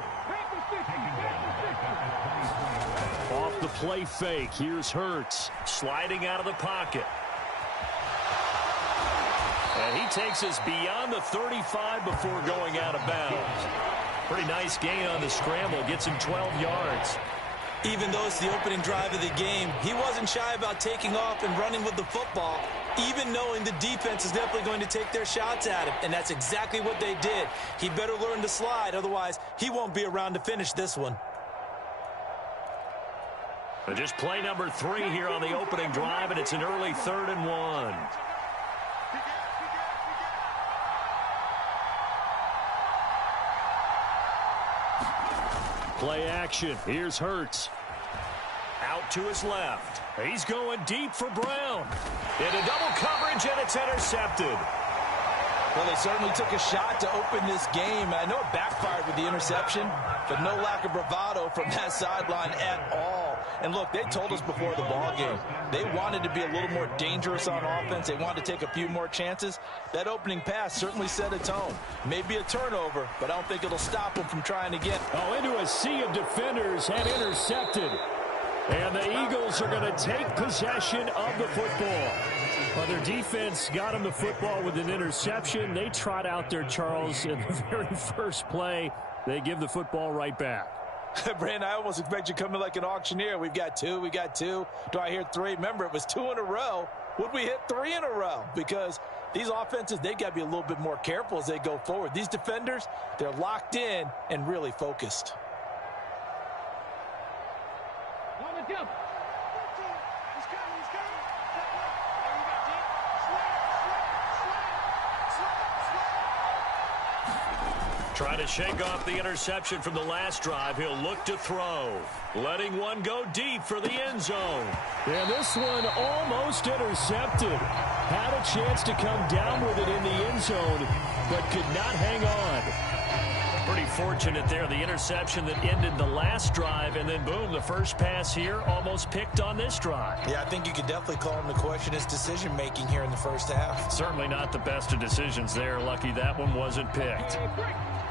Off the play fake, here's Hurts sliding out of the pocket. And he takes us beyond the 35 before going out of bounds. Pretty nice gain on the scramble, gets him 12 yards. Even though it's the opening drive of the game, he wasn't shy about taking off and running with the football, even knowing the defense is definitely going to take their shots at him. And that's exactly what they did. He better learn to slide, otherwise he won't be around to finish this one. But just play number 3 here on the opening drive, and it's an early 3rd and 1. Play action. Here's Hurts. Out to his left. He's going deep for Brown. Into double coverage, and it's intercepted. Well, they certainly took a shot to open this game. I know it backfired with the interception, but no lack of bravado from that sideline at all. And look, they told us before the ball game, they wanted to be a little more dangerous on offense. They wanted to take a few more chances. That opening pass certainly set a tone. Maybe a turnover, but I don't think it'll stop them from trying again. Oh, into a sea of defenders and intercepted. And the Eagles are going to take possession of the football. Well, their defense got them the football with an interception. They trot out there, Charles, in the very first play. They give the football right back. Brandon, I almost expect you coming like an auctioneer. We've got 2, we got 2. Do I hear 3? Remember, it was 2 in a row. Would we hit 3 in a row? Because these offenses, they got to be a little bit more careful as they go forward. These defenders, they're locked in and really focused. Jump. He's coming, he's coming. Trying to shake off the interception from the last drive. He'll look to throw. Letting one go deep for the end zone. And this one almost intercepted. Had a chance to come down with it in the end zone, but could not hang on. Pretty fortunate there, the interception that ended the last drive, and then boom, the first pass here almost picked on this drive. Yeah, I think you could definitely call him to question his decision-making here in the first half. Certainly not the best of decisions there. Lucky that one wasn't picked.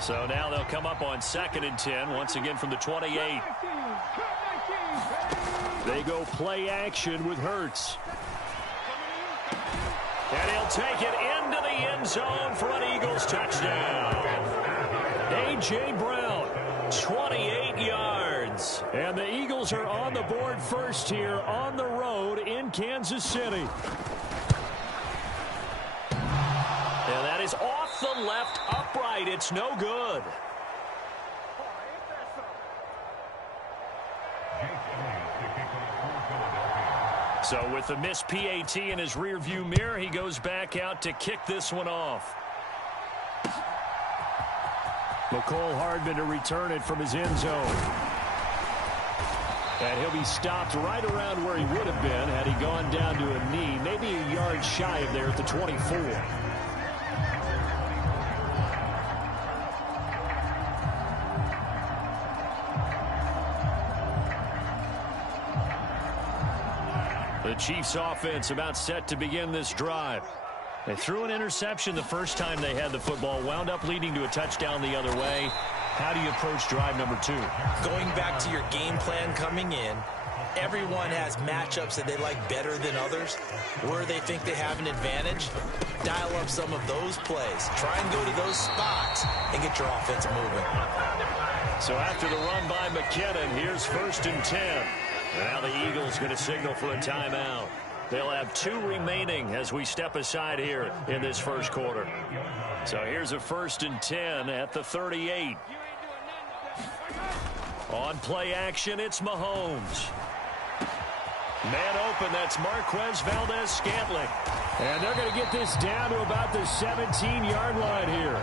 So now they'll come up on 2nd and 10, once again from the 28. They go play action with Hurts. And he'll take it into the end zone for an Eagles touchdown. A.J. Brown, 28 yards. And the Eagles are on the board first here on the road in Kansas City. And that is off the left upright. It's no good. So with the missed PAT in his rearview mirror, he goes back out to kick this one off. McCole Hardman to return it from his end zone. And he'll be stopped right around where he would have been had he gone down to a knee, maybe a yard shy of there at the 24. The Chiefs offense about set to begin this drive. They threw an interception the first time they had the football, wound up leading to a touchdown the other way. How do you approach drive number 2? Going back to your game plan coming in, everyone has matchups that they like better than others. Where they think they have an advantage, dial up some of those plays. Try and go to those spots and get your offense moving. So after the run by McKinnon, here's 1st and 10. Now the Eagles going to signal for a timeout. They'll have 2 remaining as we step aside here in this first quarter. So here's a 1st and 10 at the 38. On play action, it's Mahomes. Man open, that's Marquez Valdez-Scantling. And they're going to get this down to about the 17-yard line here.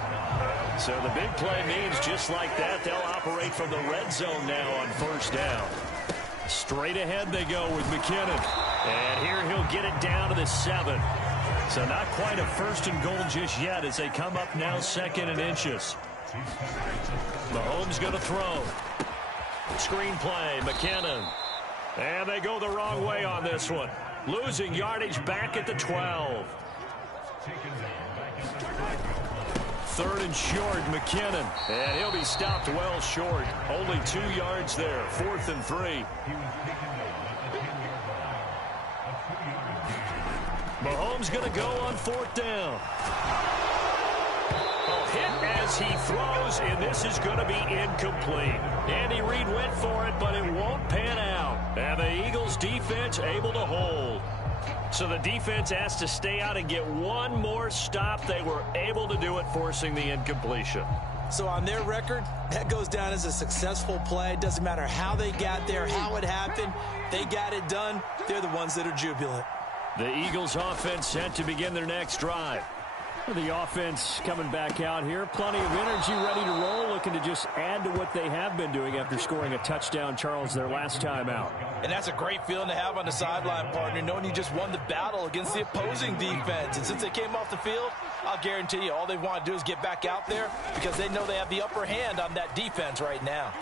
So the big play means just like that, they'll operate from the red zone now on 1st down. Straight ahead they go with McKinnon. And here he'll get it down to the 7. So not quite a 1st and goal just yet as they come up now 2nd and inches. Mahomes going to throw. Screen play, McKinnon. And they go the wrong way on this one. Losing yardage back at the 12. 3rd and short, McKinnon. And he'll be stopped well short. Only 2 yards there. 4th and 3. Mahomes going to go on 4th down. Hit as he throws, and this is going to be incomplete. Andy Reid went for it, but it won't pan out. And the Eagles defense able to hold. So the defense has to stay out and get one more stop. They were able to do it, forcing the incompletion. So on their record, that goes down as a successful play. Doesn't matter how they got there, how it happened. They got it done. They're the ones that are jubilant. The Eagles offense set to begin their next drive. The offense coming back out here. Plenty of energy, ready to roll, looking to just add to what they have been doing after scoring a touchdown, Charles, their last time out. And that's a great feeling to have on the sideline, partner, knowing you just won the battle against the opposing defense. And since they came off the field, I'll guarantee you all they want to do is get back out there because they know they have the upper hand on that defense right now.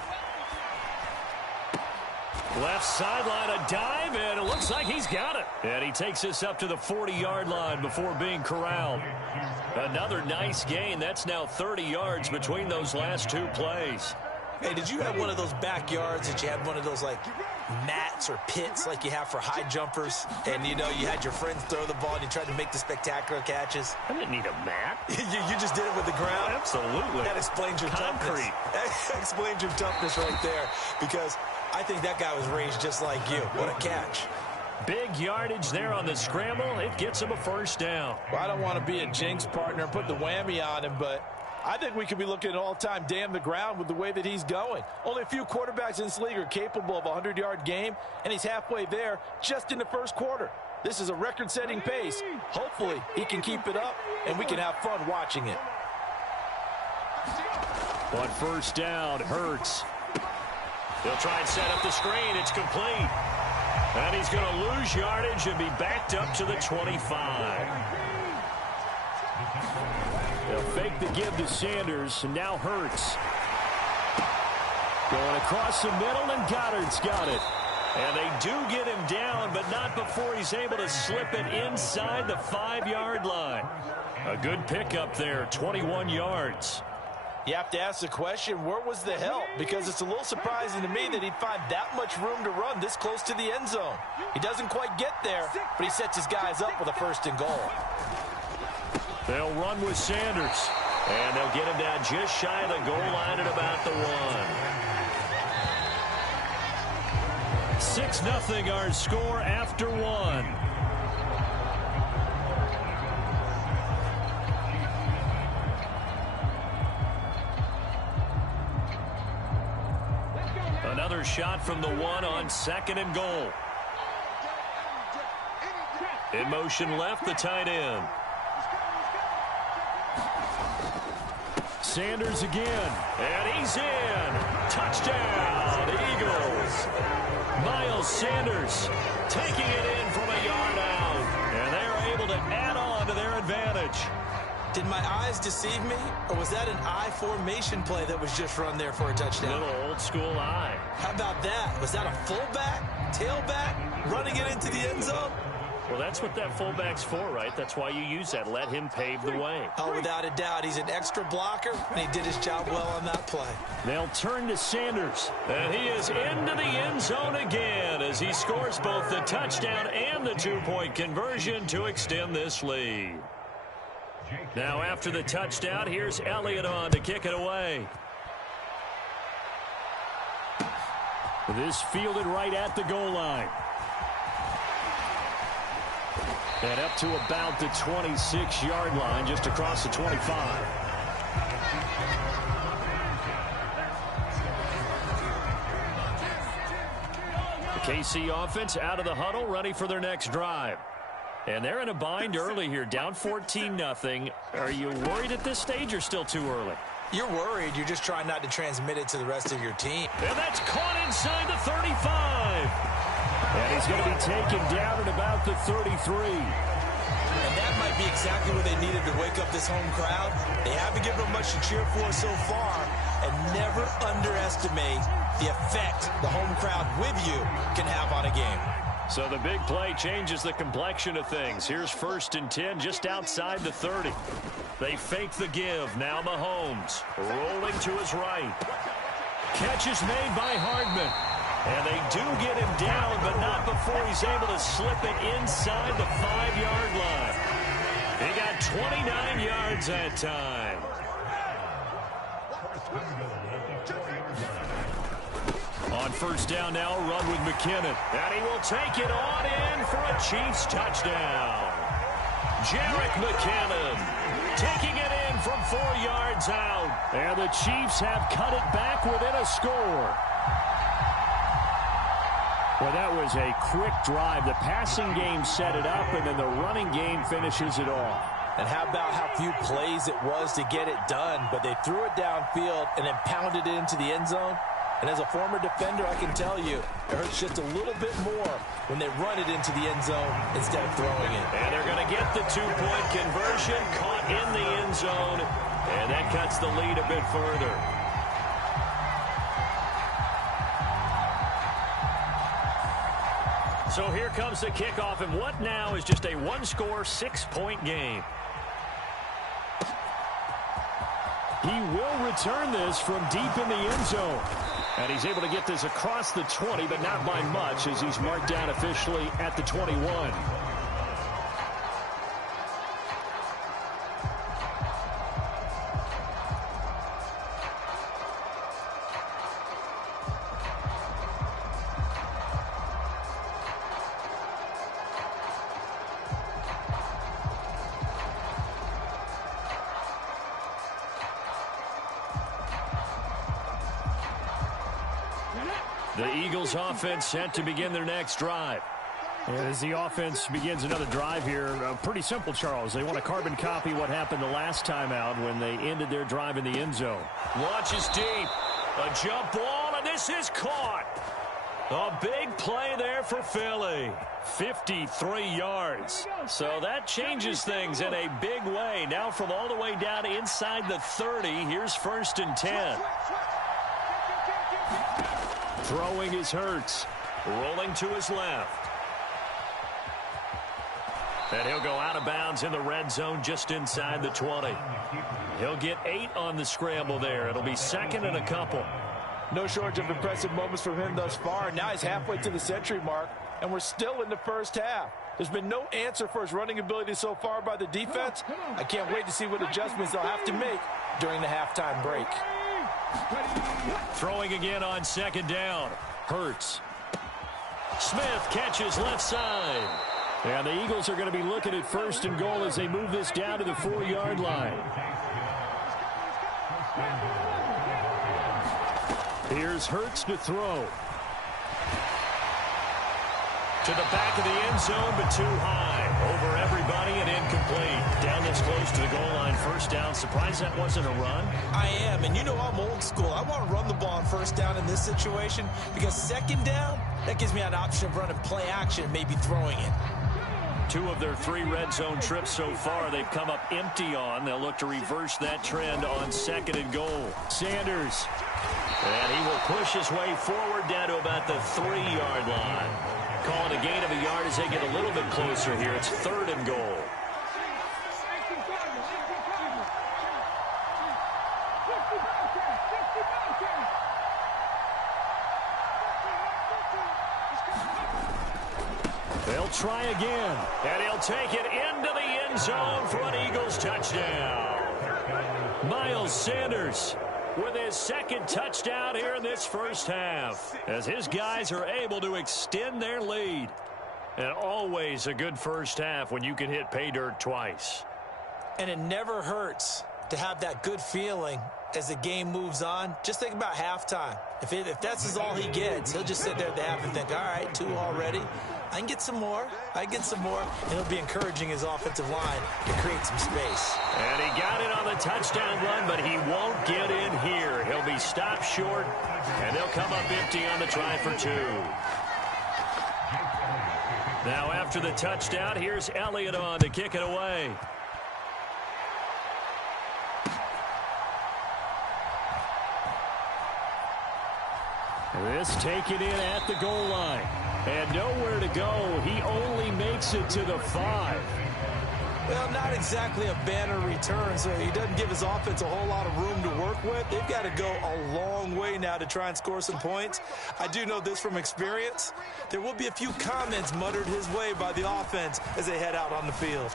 Left sideline, a dive, and it looks like he's got it. And he takes this up to the 40-yard line before being corralled. Another nice gain. That's now 30 yards between those last 2 plays. Hey, did you have one of those backyards that you had one of those, like, mats or pits like you have for high jumpers? And, you know, you had your friends throw the ball and you tried to make the spectacular catches? I didn't need a mat. you just did it with the ground? Absolutely. That explains your concrete. Toughness. That explains your toughness right there because I think that guy was raised just like you. What a catch. Big yardage there on the scramble. It gets him a 1st down. Well, I don't want to be a jinx partner and put the whammy on him, but I think we could be looking at all-time damn the ground with the way that he's going. Only a few quarterbacks in this league are capable of a 100-yard game, and he's halfway there just in the first quarter. This is a record-setting pace. Hopefully, he can keep it up, and we can have fun watching it. On 1st down, Hurts. He'll try and set up the screen. It's complete. And he's going to lose yardage and be backed up to the 25. They'll fake the give to Sanders, and now Hurts. Going across the middle, and Goddard's got it. And they do get him down, but not before he's able to slip it inside the 5-yard line. A good pickup there, 21 yards. You have to ask the question, where was the help? Because it's a little surprising to me that he'd find that much room to run this close to the end zone. He doesn't quite get there, but he sets his guys up with a 1st and goal. They'll run with Sanders, and they'll get him down just shy of the goal line at about the 1. 6-0 our score after 1. another shot from the one on 2nd and goal. In motion left, the tight end. Sanders again. And he's in. Touchdown, Eagles. Miles Sanders taking it in from a yard out. And they're able to add on to their advantage. Did my eyes deceive me, or was that an I formation play that was just run there for a touchdown? Little old school eye. How about that? Was that a fullback, tailback, running it into the end zone? Well, that's what that fullback's for, right? That's why you use that. Let him pave the way. Oh, without a doubt. He's an extra blocker, and he did his job well on that play. They'll turn to Sanders. And he is into the end zone again as he scores both the touchdown and the two-point conversion to extend this lead. Now, after the touchdown, here's Elliott on to kick it away. This fielded right at the goal line. And up to about the 26-yard line, just across the 25. The KC offense out of the huddle, ready for their next drive. And they're in a bind early here, down 14-0. Are you worried at this stage or still too early? You're worried. You're just trying not to transmit it to the rest of your team. And that's caught inside the 35. And he's going to be taken down at about the 33. And that might be exactly what they needed to wake up this home crowd. They haven't given them much to cheer for so far. And never underestimate the effect the home crowd with you can have on a game. So the big play changes the complexion of things. Here's 1st and 10 just outside the 30. They fake the give. Now Mahomes rolling to his right. Catch is made by Hardman. And they do get him down, but not before he's able to slip it inside the 5-yard line. He got 29 yards that time. On 1st down now, a run with McKinnon. And he will take it on in for a Chiefs touchdown. Jerick McKinnon taking it in from 4 yards out. And the Chiefs have cut it back within a score. Well, that was a quick drive. The passing game set it up, and then the running game finishes it off. And how about how few plays it was to get it done, but they threw it downfield and then pounded it into the end zone. And as a former defender, I can tell you, it hurts just a little bit more when they run it into the end zone instead of throwing it. And they're going to get the two-point conversion, caught in the end zone, and that cuts the lead a bit further. So here comes the kickoff, and what now is just a one-score, 6-point game. He will return this from deep in the end zone. And he's able to get this across the 20, but not by much as he's marked down officially at the 21. The Eagles offense set to begin their next drive. As the offense begins another drive here, pretty simple, Charles. They want to carbon copy what happened the last time out when they ended their drive in the end zone. Launches deep. A jump ball, and this is caught. A big play there for Philly. 53 yards. So that changes things in a big way. Now from all the way down inside the 30, here's 1st and 10. Throwing is Hurts. Rolling to his left. And he'll go out of bounds in the red zone just inside the 20. He'll get 8 on the scramble there. It'll be 2nd and a couple. No shortage of impressive moments from him thus far. Now he's halfway to the century mark, and we're still in the first half. There's been no answer for his running ability so far by the defense. I can't wait to see what adjustments they'll have to make during the halftime break. Throwing again on 2nd down. Hurts. Smith catches left side. And the Eagles are going to be looking at 1st and goal as they move this down to the 4-yard line. Here's Hurts to throw. To the back of the end zone, but too high. Over everybody and incomplete. Down this close to the goal line. First down. Surprised that wasn't a run? I am, and you know I'm old school. I want to run the ball on first down in this situation because second down, that gives me an option of running play action and maybe throwing it. 2 of their 3 red zone trips so far they've come up empty on. They'll look to reverse that trend on second and goal. Sanders. And he will push his way forward down to about the 3-yard line. Calling a gain of a yard as they get a little bit closer here. It's 3rd and goal. They'll try again. And he'll take it into the end zone for an Eagles touchdown. Miles Sanders with his 2nd touchdown here in this first half, as his guys are able to extend their lead. And always a good first half when you can hit pay dirt twice. And it never hurts to have that good feeling as the game moves on. Just think about halftime. If that's all he gets, he'll just sit there at the half and think, all right, 2 already. I can get some more. I can get some more. And he'll be encouraging his offensive line to create some space. And he got it on the touchdown run, but he won't get in here. He'll be stopped short, and they'll come up empty on the try for 2. Now after the touchdown, here's Elliott on to kick it away. This taken in at the goal line. And nowhere to go. He only makes it to the 5. Well, not exactly a banner return, so he doesn't give his offense a whole lot of room to work with. They've got to go a long way now to try and score some points. I do know this from experience. There will be a few comments muttered his way by the offense as they head out on the field.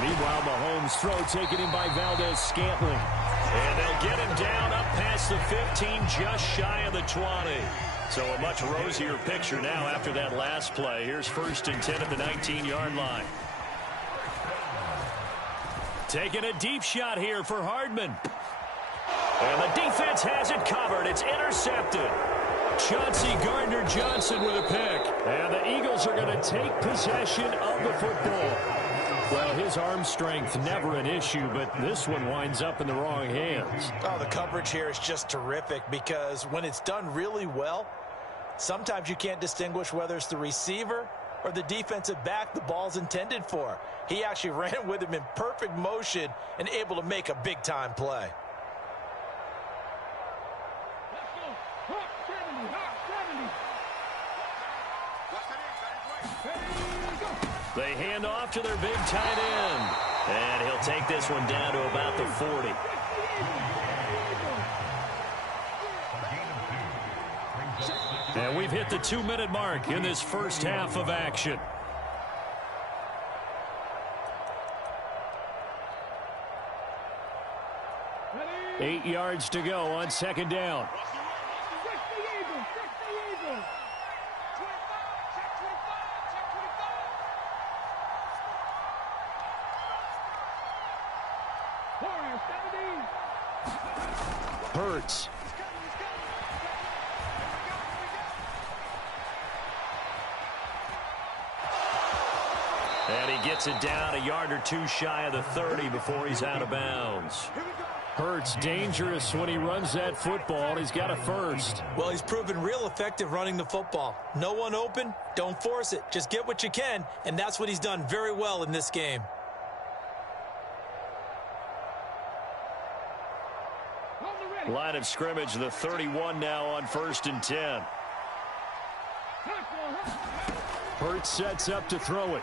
Meanwhile, Mahomes' throw taken in by Valdez-Scantling. And they'll get him down up past the 15, just shy of the 20. So a much rosier picture now after that last play. Here's 1st and 10 at the 19-yard line. Taking a deep shot here for Hardman. And the defense has it covered. It's intercepted. Chauncey Gardner-Johnson with a pick. And the Eagles are going to take possession of the football. Well, his arm strength never an issue, but this one winds up in the wrong hands. Oh, the coverage here is just terrific because when it's done really well, sometimes you can't distinguish whether it's the receiver or the defensive back the ball's intended for. He actually ran with him in perfect motion and able to make a big-time play. They hand off to their big tight end. And he'll take this one down to about the 40. And we've hit the 2-minute mark in this first half of action. Eight yards to go on 2nd down. Hurts. And he gets it down a yard or 2 shy of the 30 before he's out of bounds. Hurts dangerous when he runs that football. He's got a 1st. Well, he's proven real effective running the football. No one open, don't force it. Just get what you can, and that's what he's done very well in this game. Line of scrimmage, the 31 now on 1st and 10. Hurts sets up to throw it.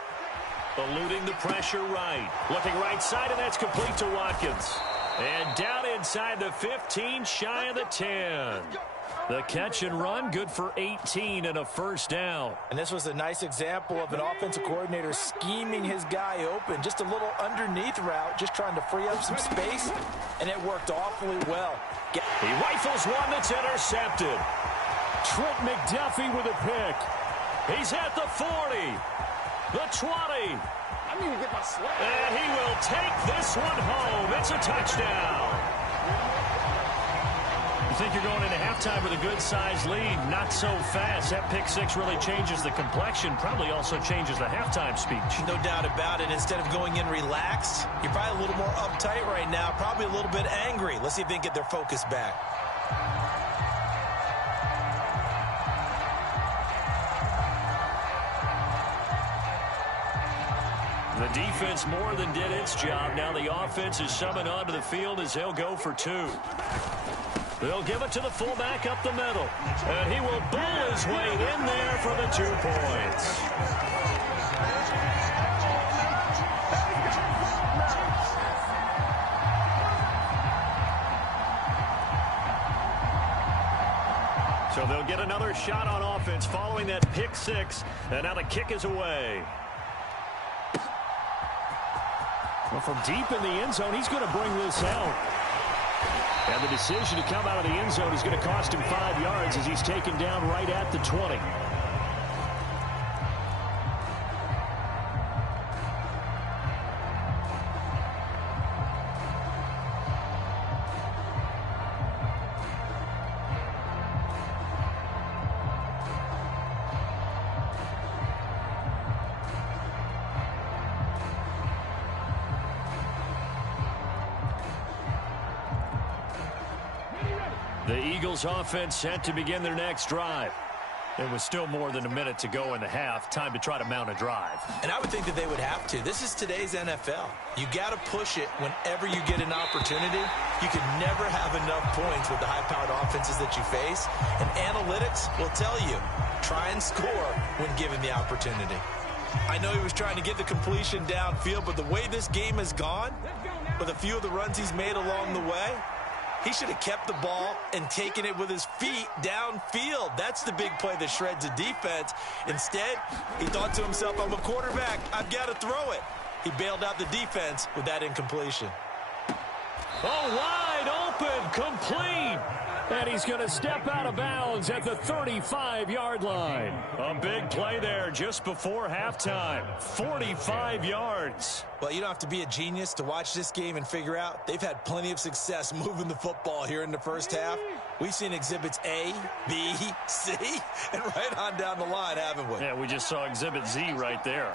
Eluding the pressure right. Looking right side, and that's complete to Watkins. And down inside the 15, shy of the 10. The catch and run, good for 18 and a 1st down. And this was a nice example of an offensive coordinator scheming his guy open. Just a little underneath route, just trying to free up some space, and it worked awfully well. He rifles one that's intercepted. Trent McDuffie with a pick. He's at the 40, the 20. I need to get my slap. And he will take this one home. It's a touchdown. You think you're going into halftime? halftime with a good-sized lead. Not so fast. That pick six really changes the complexion. Probably also changes the halftime speech. No doubt about it. Instead of going in relaxed, you're probably a little more uptight right now. Probably a little bit angry. Let's see if they can get their focus back. The defense more than did its job. Now the offense is summoned onto the field as they'll go for two. They'll give it to the fullback up the middle. And he will bull his way in there for the 2 points. So they'll get another shot on offense following that pick six. And now the kick is away. Well, from deep in the end zone, he's going to bring this out. And the decision to come out of the end zone is going to cost him 5 yards as he's taken down right at the 20. The Eagles offense set to begin their next drive. It was still more than a minute to go in the half. Time to try to mount a drive. And I would think that they would have to. This is today's NFL. You got to push it whenever you get an opportunity. You can never have enough points with the high-powered offenses that you face. And analytics will tell you, try and score when given the opportunity. I know he was trying to get the completion downfield, but the way this game has gone, with a few of the runs he's made along the way, he should have kept the ball and taken it with his feet downfield. That's the big play that shreds a defense. Instead, he thought to himself, I'm a quarterback. I've got to throw it. He bailed out the defense with that incompletion. Oh, wide open, complete. And he's going to step out of bounds at the 35-yard line. A big play there just before halftime. 45 yards. Well, you don't have to be a genius to watch this game and figure out they've had plenty of success moving the football here in the first half. We've seen exhibits A, B, C, and right on down the line, haven't we? Yeah, we just saw exhibit Z right there.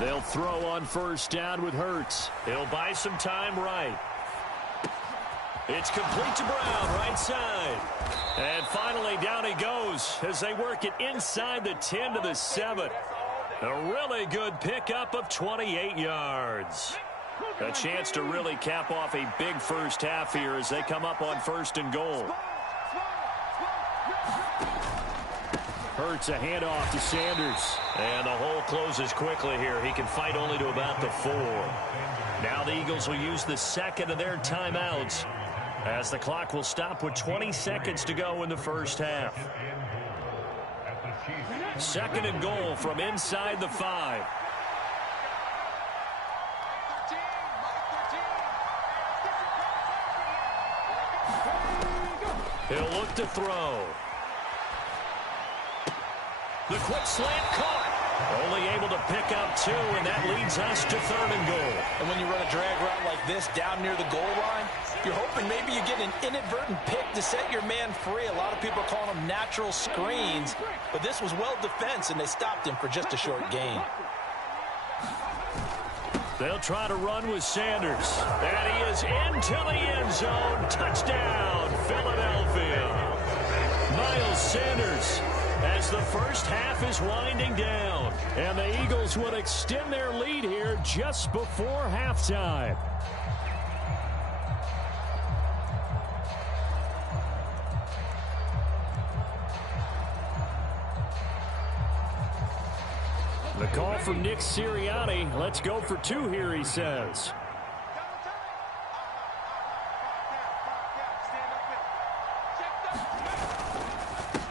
They'll throw on first down with Hurts. He'll buy some time right. It's complete to Brown, right side. And finally, down he goes as they work it inside the 10 to the 7. A really good pickup of 28 yards. A chance to really cap off a big first half here as they come up on first and goal. Hurts a handoff to Sanders. And the hole closes quickly here. He can fight only to about the 4. Now the Eagles will use the second of their timeouts as the clock will stop with 20 seconds to go in the first half. Second and goal from inside the 5. He'll look to throw. The quick slant caught. Only able to pick up 2, and that leads us to third and goal. And when you run a drag route like this down near the goal line, you're hoping maybe you get an inadvertent pick to set your man free. A lot of people are calling them natural screens, but this was well defense, and they stopped him for just a short gain. They'll try to run with Sanders. And he is into the end zone. Touchdown, Philadelphia. Miles Sanders, as the first half is winding down. And the Eagles will extend their lead here just before halftime. The call from Nick Sirianni. Let's go for 2 here, he says.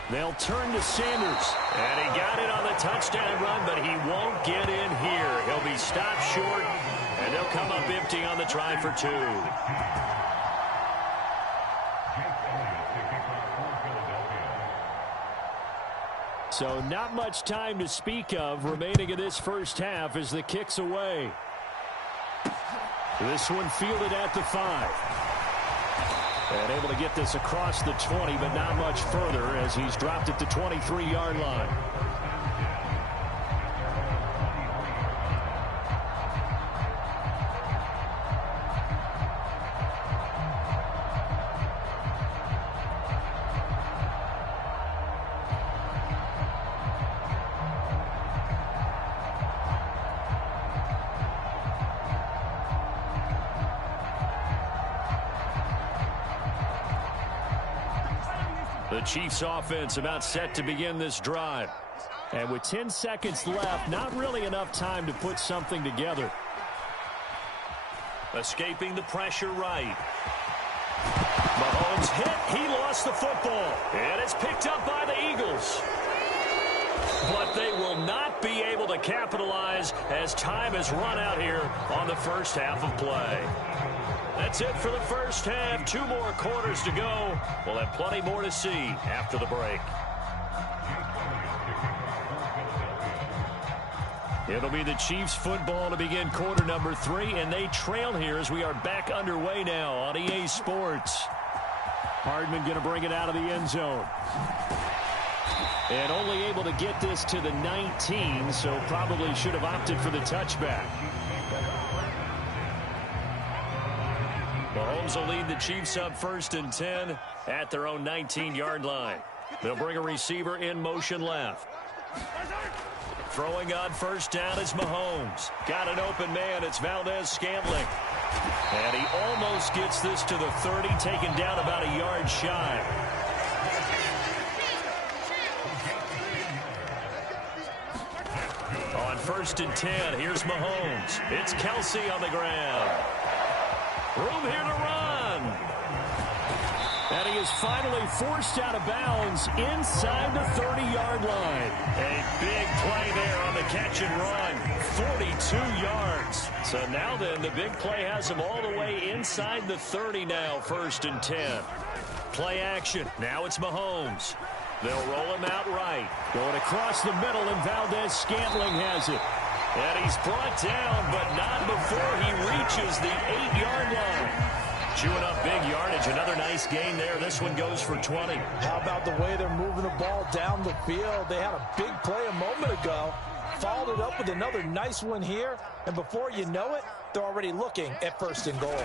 They'll turn to Sanders. And he got it on the touchdown run, but he won't get in here. He'll be stopped short, and they'll come up empty on the try for 2. So not much time to speak of remaining in this first half as the kick's away. This one fielded at the 5. And able to get this across the 20, but not much further as he's dropped it to 23-yard line. The Chiefs offense about set to begin this drive. And with 10 seconds left, not really enough time to put something together. Escaping the pressure right. Mahomes hit. He lost the football. And it's picked up by the Eagles. But they will not be able to capitalize as time has run out here on the first half of play. That's it for the first half. 2 more quarters to go. We'll have plenty more to see after the break. It'll be the Chiefs football to begin quarter number 3, and they trail here as we are back underway now on EA Sports. Hardman going to bring it out of the end zone. And only able to get this to the 19, so probably should have opted for the touchback. Mahomes will lead the Chiefs up 1st and 10 at their own 19-yard line. They'll bring a receiver in motion left. Throwing on first down is Mahomes. Got an open man. It's Valdes-Scantling. And he almost gets this to the 30, taken down about a yard shy. On 1st and 10, here's Mahomes. It's Kelsey on the ground. Room here to run. And he is finally forced out of bounds inside the 30-yard line. A big play there on the catch and run. 42 yards. So now then, the big play has him all the way inside the 30 now, 1st and 10. Play action. Now it's Mahomes. They'll roll him out right. Going across the middle, and Valdes-Scantling has it. And he's brought down, but not before he reaches the 8-yard line. Chewing up big yardage. Another nice gain there. This one goes for 20. How about the way they're moving the ball down the field? They had a big play a moment ago. Followed it up with another nice one here. And before you know it, they're already looking at 1st and goal.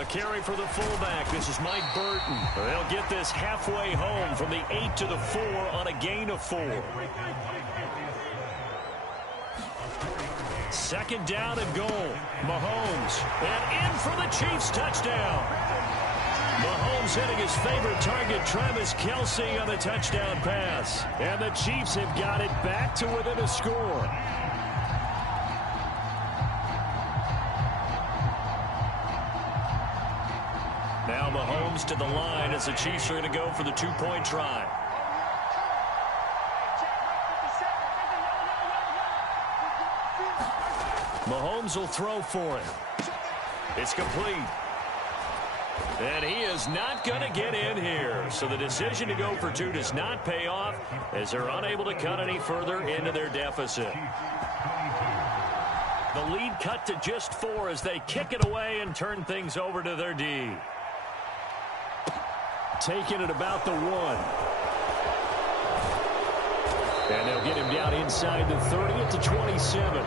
A carry for the fullback. This is Mike Burton. They'll get this halfway home from the 8 to the 4 on a gain of 4. 2nd down and goal. Mahomes. And in for the Chiefs touchdown. Mahomes hitting his favorite target, Travis Kelce, on the touchdown pass. And the Chiefs have got it back to within a score. Now Mahomes to the line as the Chiefs are going to go for the 2-point try. Mahomes will throw for it. It's complete. And he is not going to get in here. So the decision to go for 2 does not pay off as they're unable to cut any further into their deficit. The lead cut to just 4 as they kick it away and turn things over to their D. Taking it about the 1. And they'll get him down inside the 30 at the 27.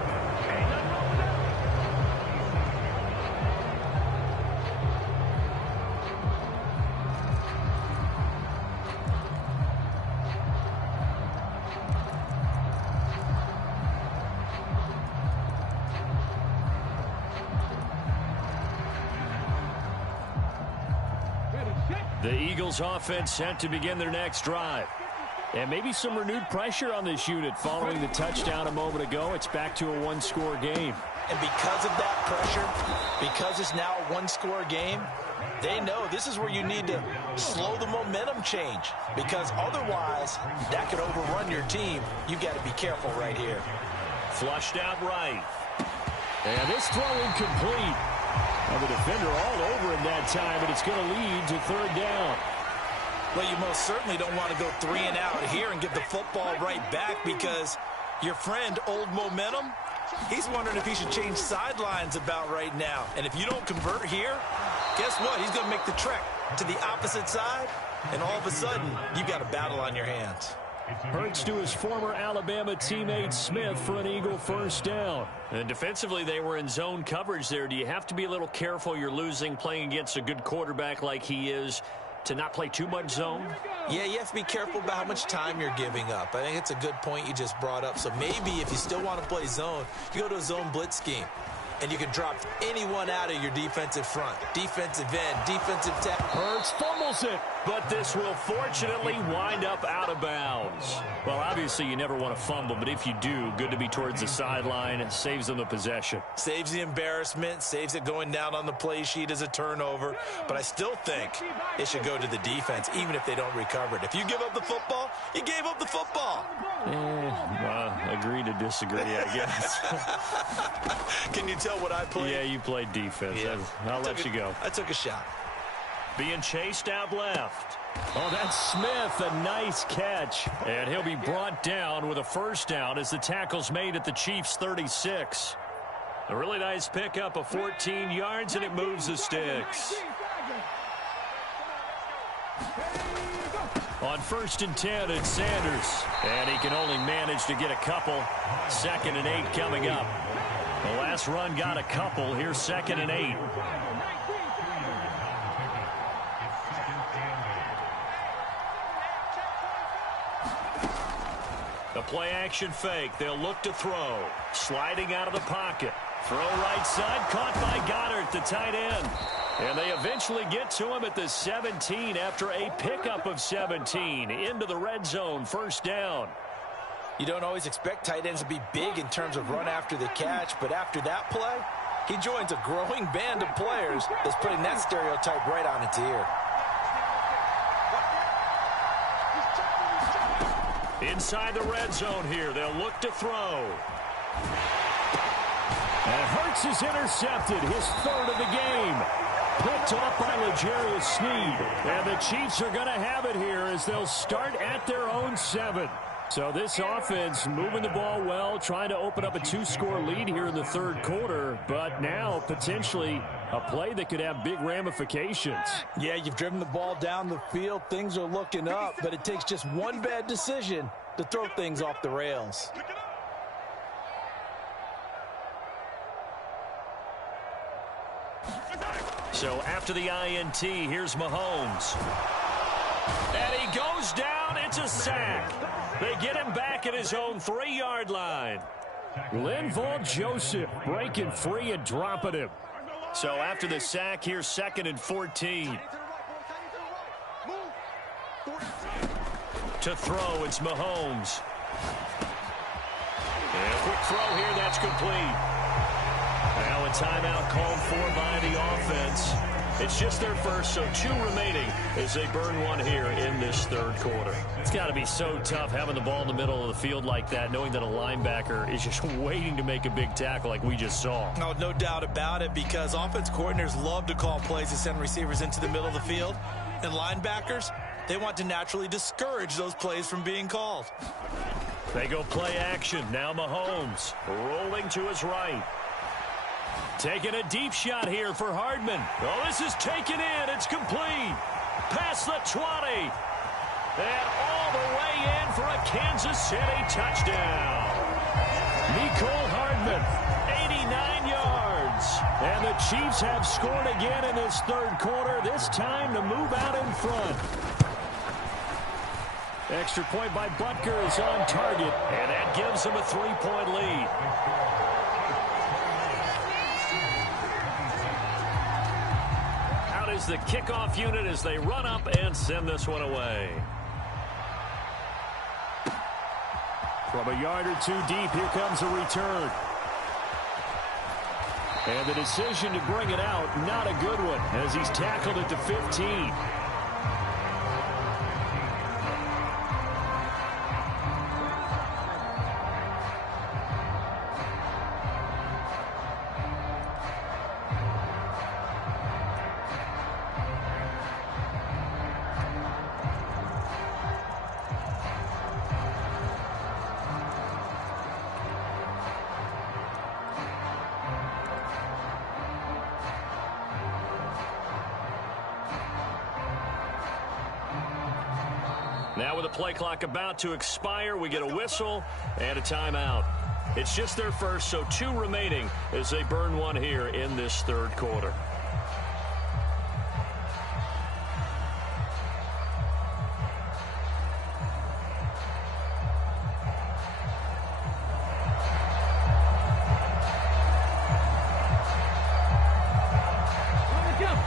The Eagles offense set to begin their next drive. And maybe some renewed pressure on this unit following the touchdown a moment ago. It's back to a 1-score game. And because of that pressure, because it's now a 1-score game, they know this is where you need to slow the momentum change. Because otherwise, that could overrun your team. You've got to be careful right here. Flushed out right. And this throw incomplete. And the defender all over him that time, but it's going to lead to 3rd down. Well, you most certainly don't want to go 3 and out here and get the football right back because your friend, Old Momentum, he's wondering if he should change sidelines about right now. And if you don't convert here, guess what? He's going to make the trek to the opposite side, and all of a sudden, you've got a battle on your hands. Hurts to his former Alabama teammate Smith for an Eagle first down. And defensively, they were in zone coverage there. Do you have to be a little careful? You're losing, playing against a good quarterback like he is, to not play too much zone? Yeah, you have to be careful about how much time you're giving up. I think it's a good point you just brought up. So maybe if you still want to play zone, you go to a zone blitz scheme. And you can drop anyone out of your defensive front. Defensive end, defensive tackle. Hurts fumbles it, but this will fortunately wind up out of bounds. Well, obviously you never want to fumble, but if you do, good to be towards the sideline. It saves them the possession. Saves the embarrassment, saves it going down on the play sheet as a turnover. But I still think it should go to the defense, even if they don't recover it. If you give up the football, you gave up the football. Agree to disagree, I guess. Can you tell what I played? Yeah, you played defense. Yeah. I'll let you go. I took a shot. Being chased out left. Oh, that's Smith. A nice catch. And he'll be brought down with a first down as the tackle's made at the Chiefs' 36. A really nice pickup of 14 yards, and it moves the sticks. On 1st and 10, it's Sanders. And he can only manage to get a couple. 2nd and 8 coming up. The last run got a couple. Here's 2nd and 8. The play action fake. They'll look to throw. Sliding out of the pocket. Throw right side. Caught by Goddard, the tight end. And they eventually get to him at the 17 after a pickup of 17. Into the red zone. First down. You don't always expect tight ends to be big in terms of run after the catch, but after that play, he joins a growing band of players that's putting that stereotype right on its ear. Inside the red zone here. They'll look to throw. And Hurts is intercepted. His 3rd of the game. Picked off by L'Jarius Sneed. And the Chiefs are going to have it here as they'll start at their own 7. So this offense moving the ball well, trying to open up a 2-score lead here in the 3rd quarter, but now potentially a play that could have big ramifications. Yeah, you've driven the ball down the field. Things are looking up, but it takes just one bad decision to throw things off the rails. So after the INT, here's Mahomes. And he goes down. It's a sack. They get him back at his own 3-yard line. Linval Joseph breaking free and dropping him. So after the sack, here's 2nd and 14. To throw, it's Mahomes. And a quick throw here, that's complete. Now a timeout called for by the offense. It's just their first, so 2 remaining as they burn one here in this 3rd quarter. It's got to be so tough having the ball in the middle of the field like that, knowing that a linebacker is just waiting to make a big tackle like we just saw. Oh, no doubt about it, because offense coordinators love to call plays to send receivers into the middle of the field. And linebackers, they want to naturally discourage those plays from being called. They go play action. Now Mahomes rolling to his right. Taking a deep shot here for Hardman. Oh, this is taken in. It's complete. Past the 20. And all the way in for a Kansas City touchdown. Mecole Hardman, 89 yards. And the Chiefs have scored again in this 3rd quarter, this time to move out in front. Extra point by Butker is on target, and that gives them a 3-point lead. Is the kickoff unit as they run up and send this one away. From a yard or 2 deep, here comes a return. And the decision to bring it out, not a good one, as he's tackled at the 15. Now with the play clock about to expire, we get a whistle and a timeout. It's just their first, so 2 remaining as they burn one here in this third quarter.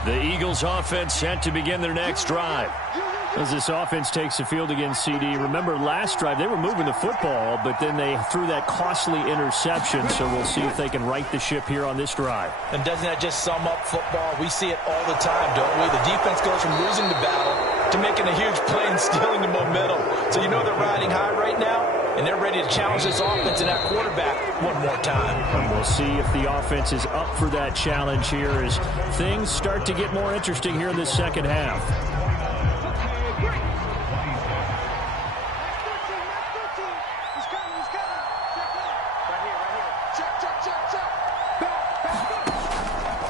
The Eagles offense set to begin their next drive. As this offense takes the field against CD, remember last drive they were moving the football, but then they threw that costly interception, so we'll see if they can right the ship here on this drive. And doesn't that just sum up football? We see it all the time, don't we? The defense goes from losing the battle to making a huge play and stealing the momentum. So you know they're riding high right now, and they're ready to challenge this offense and that quarterback one more time. And we'll see if the offense is up for that challenge here as things start to get more interesting here in this second half.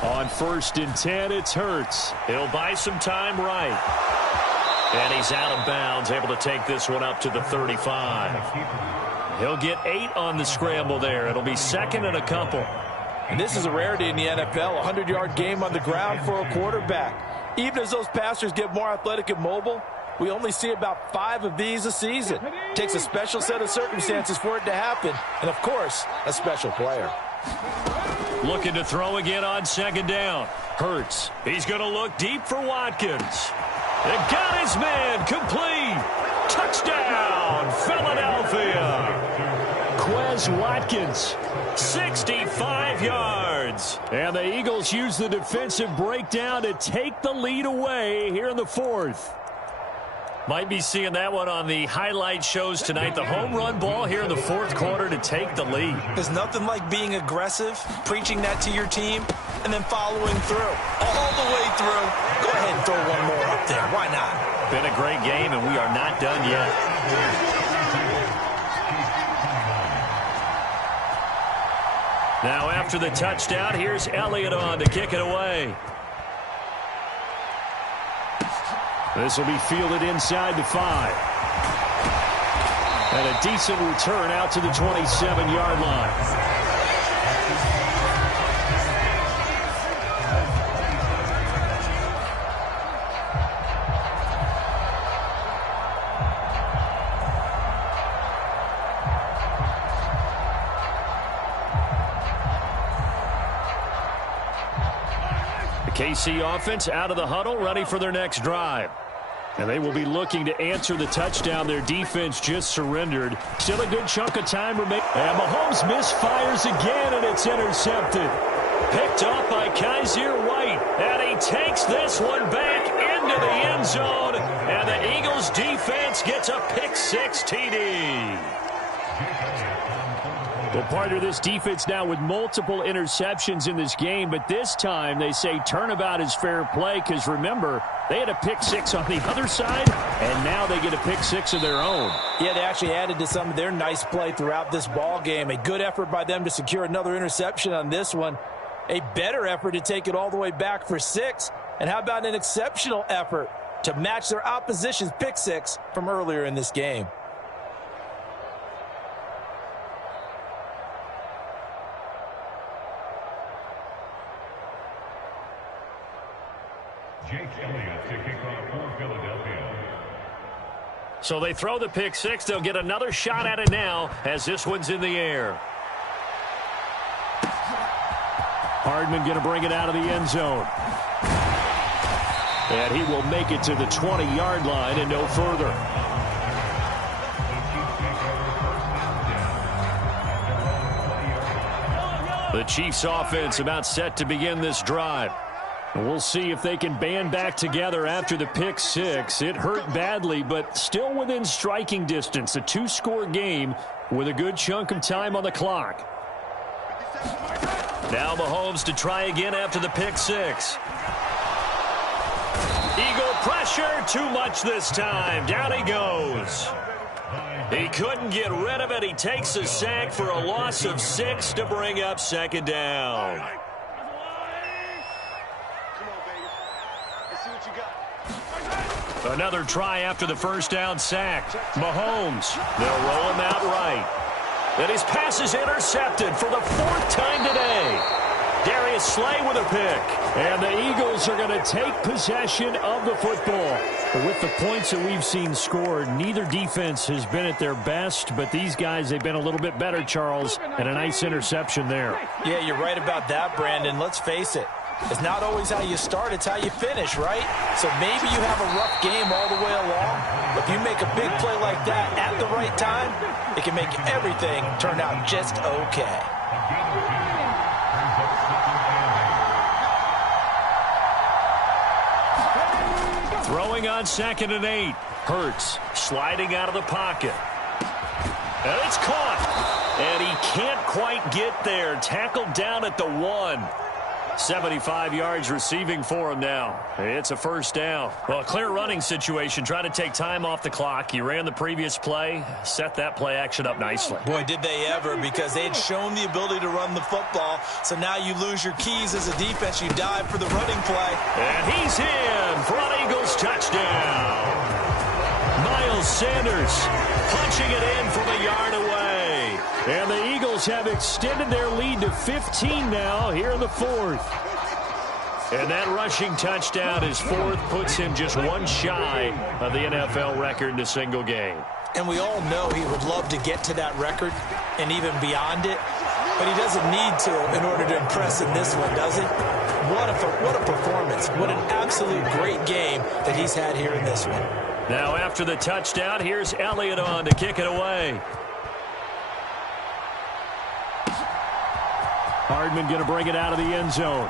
On 1st and 10, it's Hurts. He'll buy some time right. And he's out of bounds, able to take this one up to the 35. He'll get 8 on the scramble there. It'll be 2nd and a couple. And this is a rarity in the NFL, a 100-yard game on the ground for a quarterback. Even as those passers get more athletic and mobile, we only see about 5 of these a season. It takes a special set of circumstances for it to happen, and, of course, a special player. Looking to throw again on 2nd down. Hurts. He's going to look deep for Watkins. And got his man complete. Touchdown, Philadelphia. Quez Watkins. 65 yards. And the Eagles use the defensive breakdown to take the lead away here in the 4th. Might be seeing that one on the highlight shows tonight. The home run ball here in the 4th quarter to take the lead. There's nothing like being aggressive, preaching that to your team, and then following through. All the way through. Go ahead and throw one more up there. Why not? Been a great game, and we are not done yet. Now after the touchdown, here's Elliott on to kick it away. This will be fielded inside the 5. And a decent return out to the 27-yard line. The KC offense out of the huddle, ready for their next drive. And they will be looking to answer the touchdown their defense just surrendered. Still a good chunk of time remaining. And Mahomes misfires again, and it's intercepted. Picked up by Kaiser White. And he takes this one back into the end zone. And the Eagles defense gets a pick-6 TD. Well, partner, this defense now with multiple interceptions in this game, but this time they say turnabout is fair play because, remember, they had a pick-6 on the other side, and now they get a pick-6 of their own. Yeah, they actually added to some of their nice play throughout this ball game. A good effort by them to secure another interception on this one. A better effort to take it all the way back for 6. And how about an exceptional effort to match their opposition's pick-6 from earlier in this game? Jake Elliott to kick off for Philadelphia. So they throw the pick-6. They'll get another shot at it now as this one's in the air. Hardman going to bring it out of the end zone. And he will make it to the 20-yard line and no further. The Chiefs offense about set to begin this drive. We'll see if they can band back together after the pick-6. It hurt badly, but still within striking distance. A 2-score game with a good chunk of time on the clock. Now Mahomes to try again after the pick-6. Eagle pressure, too much this time. Down he goes. He couldn't get rid of it. He takes a sack for a loss of 6 to bring up 2nd down. Another try after the first down sack. Mahomes, they'll roll him out right. And his pass is intercepted for the 4th time today. Darius Slay with a pick. And the Eagles are going to take possession of the football. With the points that we've seen scored, neither defense has been at their best, but these guys, they've been a little bit better, Charles, and a nice interception there. Yeah, you're right about that, Brandon. Let's face it. It's not always how you start, it's how you finish, right? So maybe you have a rough game all the way along. If you make a big play like that at the right time, it can make everything turn out just okay. Throwing on 2nd and 8. Hurts sliding out of the pocket. And it's caught. And he can't quite get there. Tackled down at the 1. 75 yards receiving for him now. It's a first down. Well, a clear running situation. Trying to take time off the clock. He ran the previous play. Set that play action up nicely. Boy, did they ever, because they had shown the ability to run the football. So now you lose your keys as a defense. You dive for the running play. And he's in for an Eagles touchdown. Miles Sanders punching it in from a yard away. And the Eagles have extended their lead to 15 now here in the 4th. And that rushing touchdown, his 4th, puts him just one shy of the NFL record in a single game. And we all know he would love to get to that record and even beyond it. But he doesn't need to in order to impress in this one, does he? What a performance. What an absolute great game that he's had here in this one. Now after the touchdown, here's Elliott on to kick it away. Hardman going to bring it out of the end zone.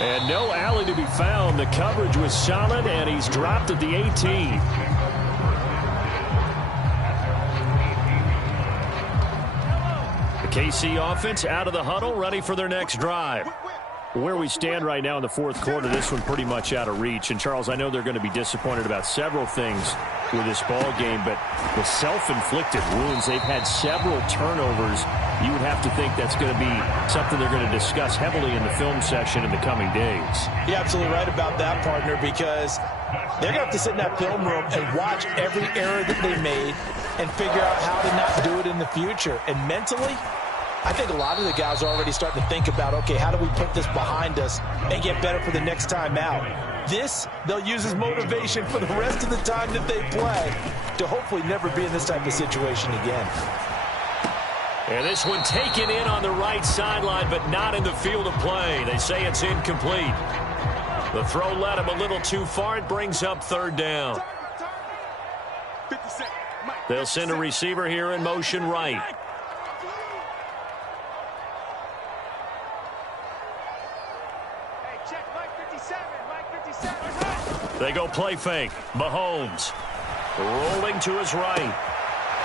And no alley to be found. The coverage was solid, and he's dropped at the 18. The KC offense out of the huddle, ready for their next drive. Where we stand right now in the 4th quarter, this one pretty much out of reach. And, Charles, I know they're going to be disappointed about several things with this ball game, but the self-inflicted wounds, they've had several turnovers. You would have to think that's going to be something they're going to discuss heavily in the film session in the coming days. You're absolutely right about that, partner, because they're going to have to sit in that film room and watch every error that they made and figure out how to not do it in the future. And mentally, I think a lot of the guys are already starting to think about, okay, how do we put this behind us and get better for the next time out? This, they'll use as motivation for the rest of the time that they play to hopefully never be in this type of situation again. And this one taken in on the right sideline, but not in the field of play. They say it's incomplete. The throw led him a little too far. It brings up 3rd down. They'll send a receiver here in motion right. They go play fake. Mahomes rolling to his right.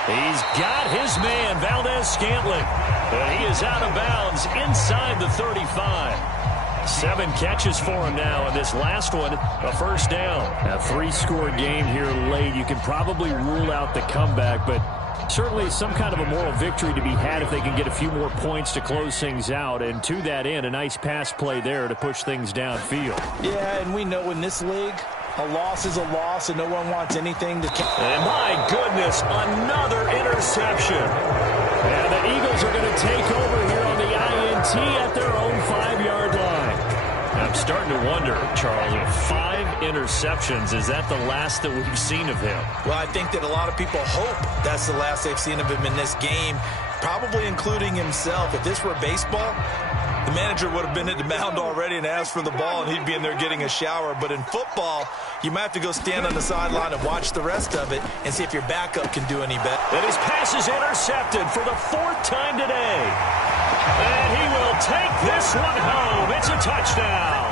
He's got his man, Valdez-Scantling. And he is out of bounds inside the 35. 7 catches for him now, and this last one, a first down. A 3-score game here late. You can probably rule out the comeback, but certainly some kind of a moral victory to be had if they can get a few more points to close things out. And to that end, a nice pass play there to push things downfield. Yeah, and we know in this league, a loss is a loss, and no one wants anything to count. And my goodness, another interception. And the Eagles are going to take over here on the INT at their own 5-yard line. I'm starting to wonder, Charles, with 5 interceptions, is that the last that we've seen of him? Well, I think that a lot of people hope that's the last they've seen of him in this game, probably including himself. If this were baseball, the manager would have been at the mound already and asked for the ball, and he'd be in there getting a shower. But in football, you might have to go stand on the sideline and watch the rest of it and see if your backup can do any better. And his pass is intercepted for the 4th time today. And he will take this one home. It's a touchdown.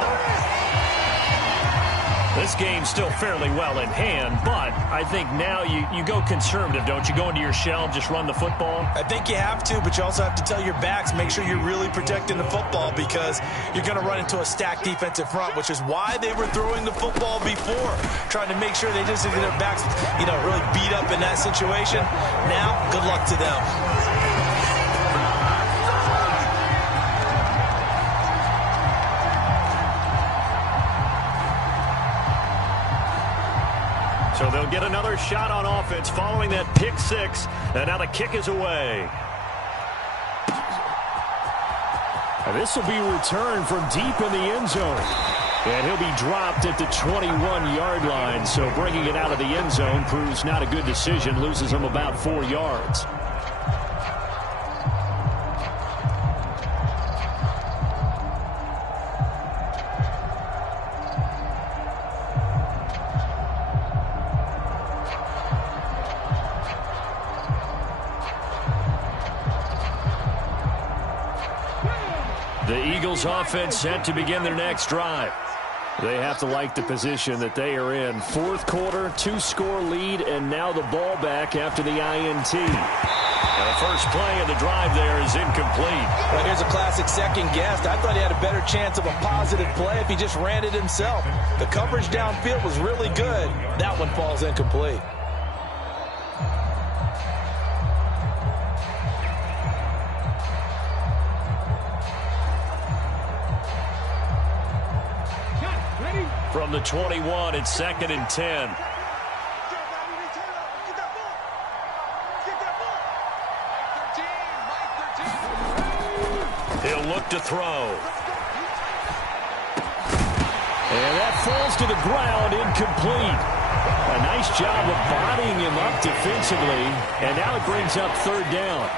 This game's still fairly well in hand, but I think now you go conservative, don't you? Go into your shell, just run the football? I think you have to, but you also have to tell your backs, make sure you're really protecting the football, because you're going to run into a stacked defensive front, which is why they were throwing the football before, trying to make sure they just get their backs, really beat up in that situation. Now, good luck to them. So they'll get another shot on offense following that pick six. And now the kick is away. And this will be returned from deep in the end zone. And he'll be dropped at the 21-yard line. So bringing it out of the end zone proves not a good decision. Loses him about 4 yards. The Eagles offense set to begin their next drive. They have to like the position that they are in. Fourth quarter, 2-score lead, and now the ball back after the INT. And the first play of the drive there is incomplete. Well, here's a classic second guess. I thought he had a better chance of a positive play if he just ran it himself. The coverage downfield was really good. That one falls incomplete. From the 21, it's 2nd and 10. He'll look to throw. And that falls to the ground, incomplete. A nice job of bodying him up defensively, and now it brings up 3rd down.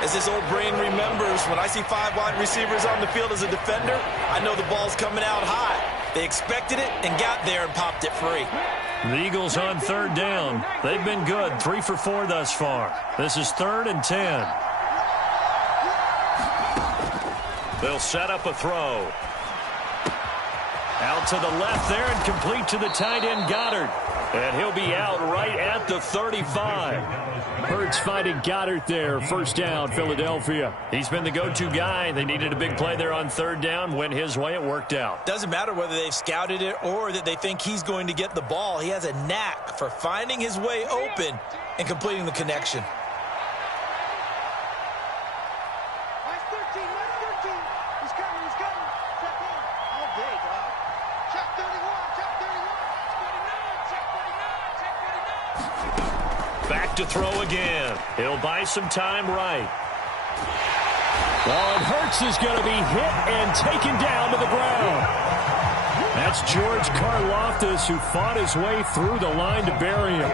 As his old brain remembers, when I see 5 wide receivers on the field as a defender, I know the ball's coming out high. They expected it and got there and popped it free. The Eagles on 3rd down. They've been good, 3 for 4 thus far. This is 3rd and 10. They'll set up a throw. Out to the left there and complete to the tight end Goddard. And he'll be out right at the 35. Hurts finding Goddard there. First down, Philadelphia. He's been the go-to guy. They needed a big play there on 3rd down. Went his way. It worked out. Doesn't matter whether they've scouted it or that they think he's going to get the ball. He has a knack for finding his way open and completing the connection. Back to throw again. He'll buy some time right. Well, and Hurts is going to be hit and taken down to the ground. That's George Karlaftis, who fought his way through the line to bury him.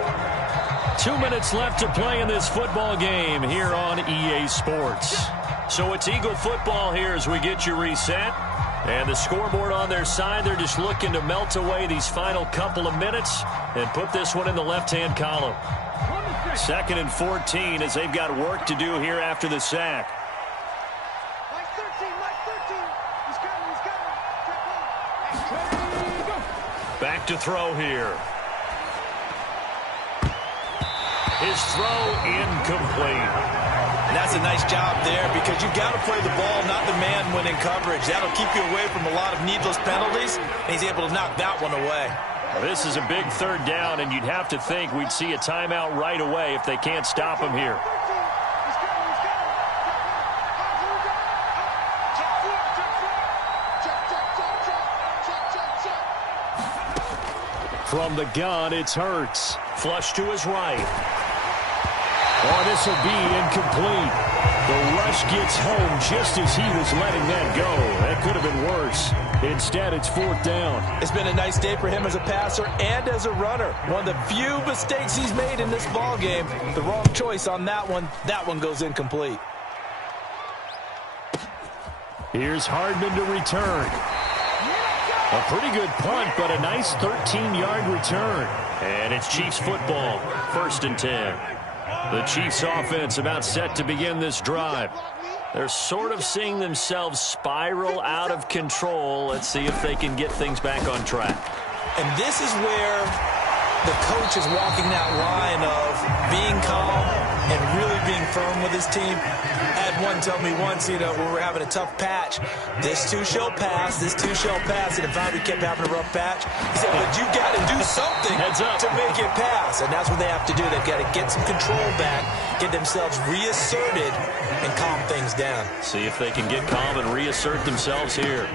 2 minutes left to play in this football game here on EA Sports. So it's Eagle football here as we get you reset. And the scoreboard on their side, they're just looking to melt away these final couple of minutes and put this one in the left-hand column. 2nd and 14 as they've got work to do here after the sack. Back to throw here. His throw incomplete. And that's a nice job there because you've got to play the ball, not the man when in coverage. That'll keep you away from a lot of needless penalties, and he's able to knock that one away. Well, this is a big 3rd down, and you'd have to think we'd see a timeout right away if they can't stop him here. From the gun, it's Hurts. Flush to his right. Oh, this will be incomplete. The rush gets home just as he was letting that go. That could have been worse. Instead, it's 4th down. It's been a nice day for him as a passer and as a runner. One of the few mistakes he's made in this ball game. The wrong choice on that one. That one goes incomplete. Here's Hardman to return. A pretty good punt, but a nice 13-yard return. And it's Chiefs football, 1st and 10. The Chiefs offense about set to begin this drive. They're sort of seeing themselves spiral out of control. Let's see if they can get things back on track. And this is where the coach is walking that line of being calm and really being firm with his team. I had one tell me once, when we were having a tough patch, this too shall pass, this too shall pass, and if we kept having a rough patch, he said, but you got to do something to make it pass, and that's what they have to do. They've got to get some control back, get themselves reasserted, and calm things down. See if they can get calm and reassert themselves here.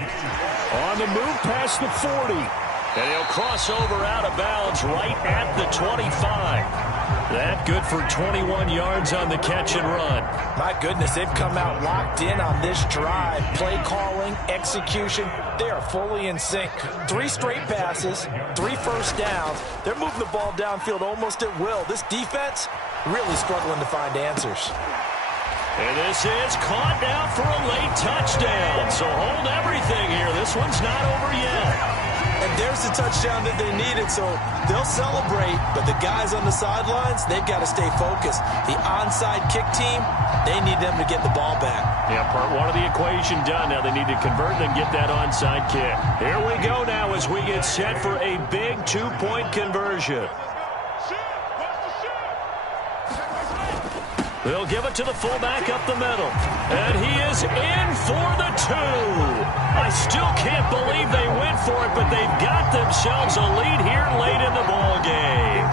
On the move past the 40. And he'll cross over out of bounds right at the 25. That good for 21 yards on the catch and run. My goodness, they've come out locked in on this drive. Play calling, execution, they are fully in sync. 3 straight passes, 3 first downs. They're moving the ball downfield almost at will. This defense really struggling to find answers. And this is caught now for a late touchdown. So hold everything here. This one's not over yet. And there's the touchdown that they needed, so they'll celebrate, but the guys on the sidelines, they've got to stay focused. The onside kick team, they need them to get the ball back. Yeah, part one of the equation done. Now they need to convert and get that onside kick. Here we go now as we get set for a big 2-point conversion. They'll give it to the fullback up the middle. And he is in for the 2. I still can't believe they went for it, but they've got themselves a lead here late in the ball game.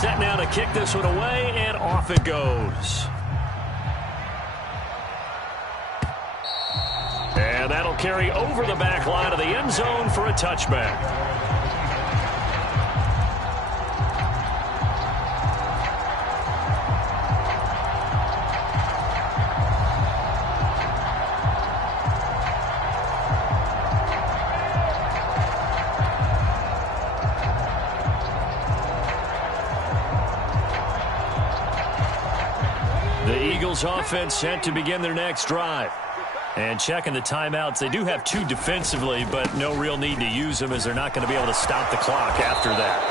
Set now to kick this one away, and off it goes. And that'll carry over the back line of the end zone for a touchback. The Eagles offense set to begin their next drive. And checking the timeouts, they do have 2 defensively, but no real need to use them as they're not going to be able to stop the clock after that.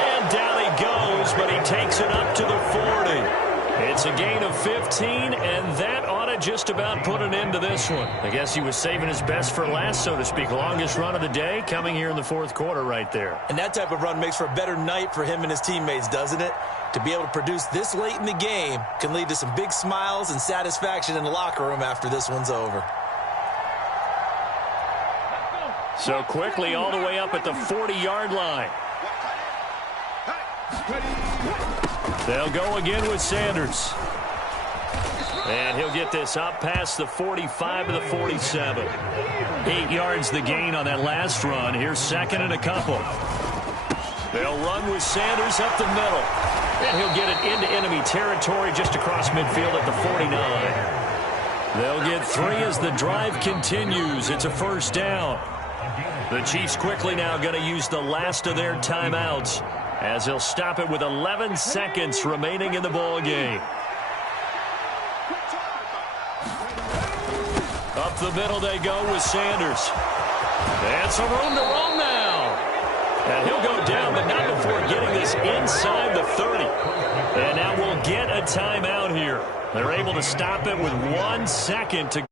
And down he goes, but he takes it up to the 40. It's a gain of 15, and that ought to just about put an end to this one. I guess he was saving his best for last, so to speak. Longest run of the day coming here in the 4th quarter right there. And that type of run makes for a better night for him and his teammates, doesn't it? To be able to produce this late in the game can lead to some big smiles and satisfaction in the locker room after this one's over. So quickly all the way up at the 40-yard line. They'll go again with Sanders. And he'll get this up past the 45 to the 47. 8 yards the gain on that last run. Here's second and a couple. They'll run with Sanders up the middle. And he'll get it into enemy territory just across midfield at the 49. They'll get 3 as the drive continues. It's a first down. The Chiefs quickly now going to use the last of their timeouts as they'll stop it with 11 seconds remaining in the ball game. Up the middle they go with Sanders. And some room to roam now. And he'll go down, but not before getting this inside the 30. And now we'll get a timeout here. They're able to stop it with 1 second to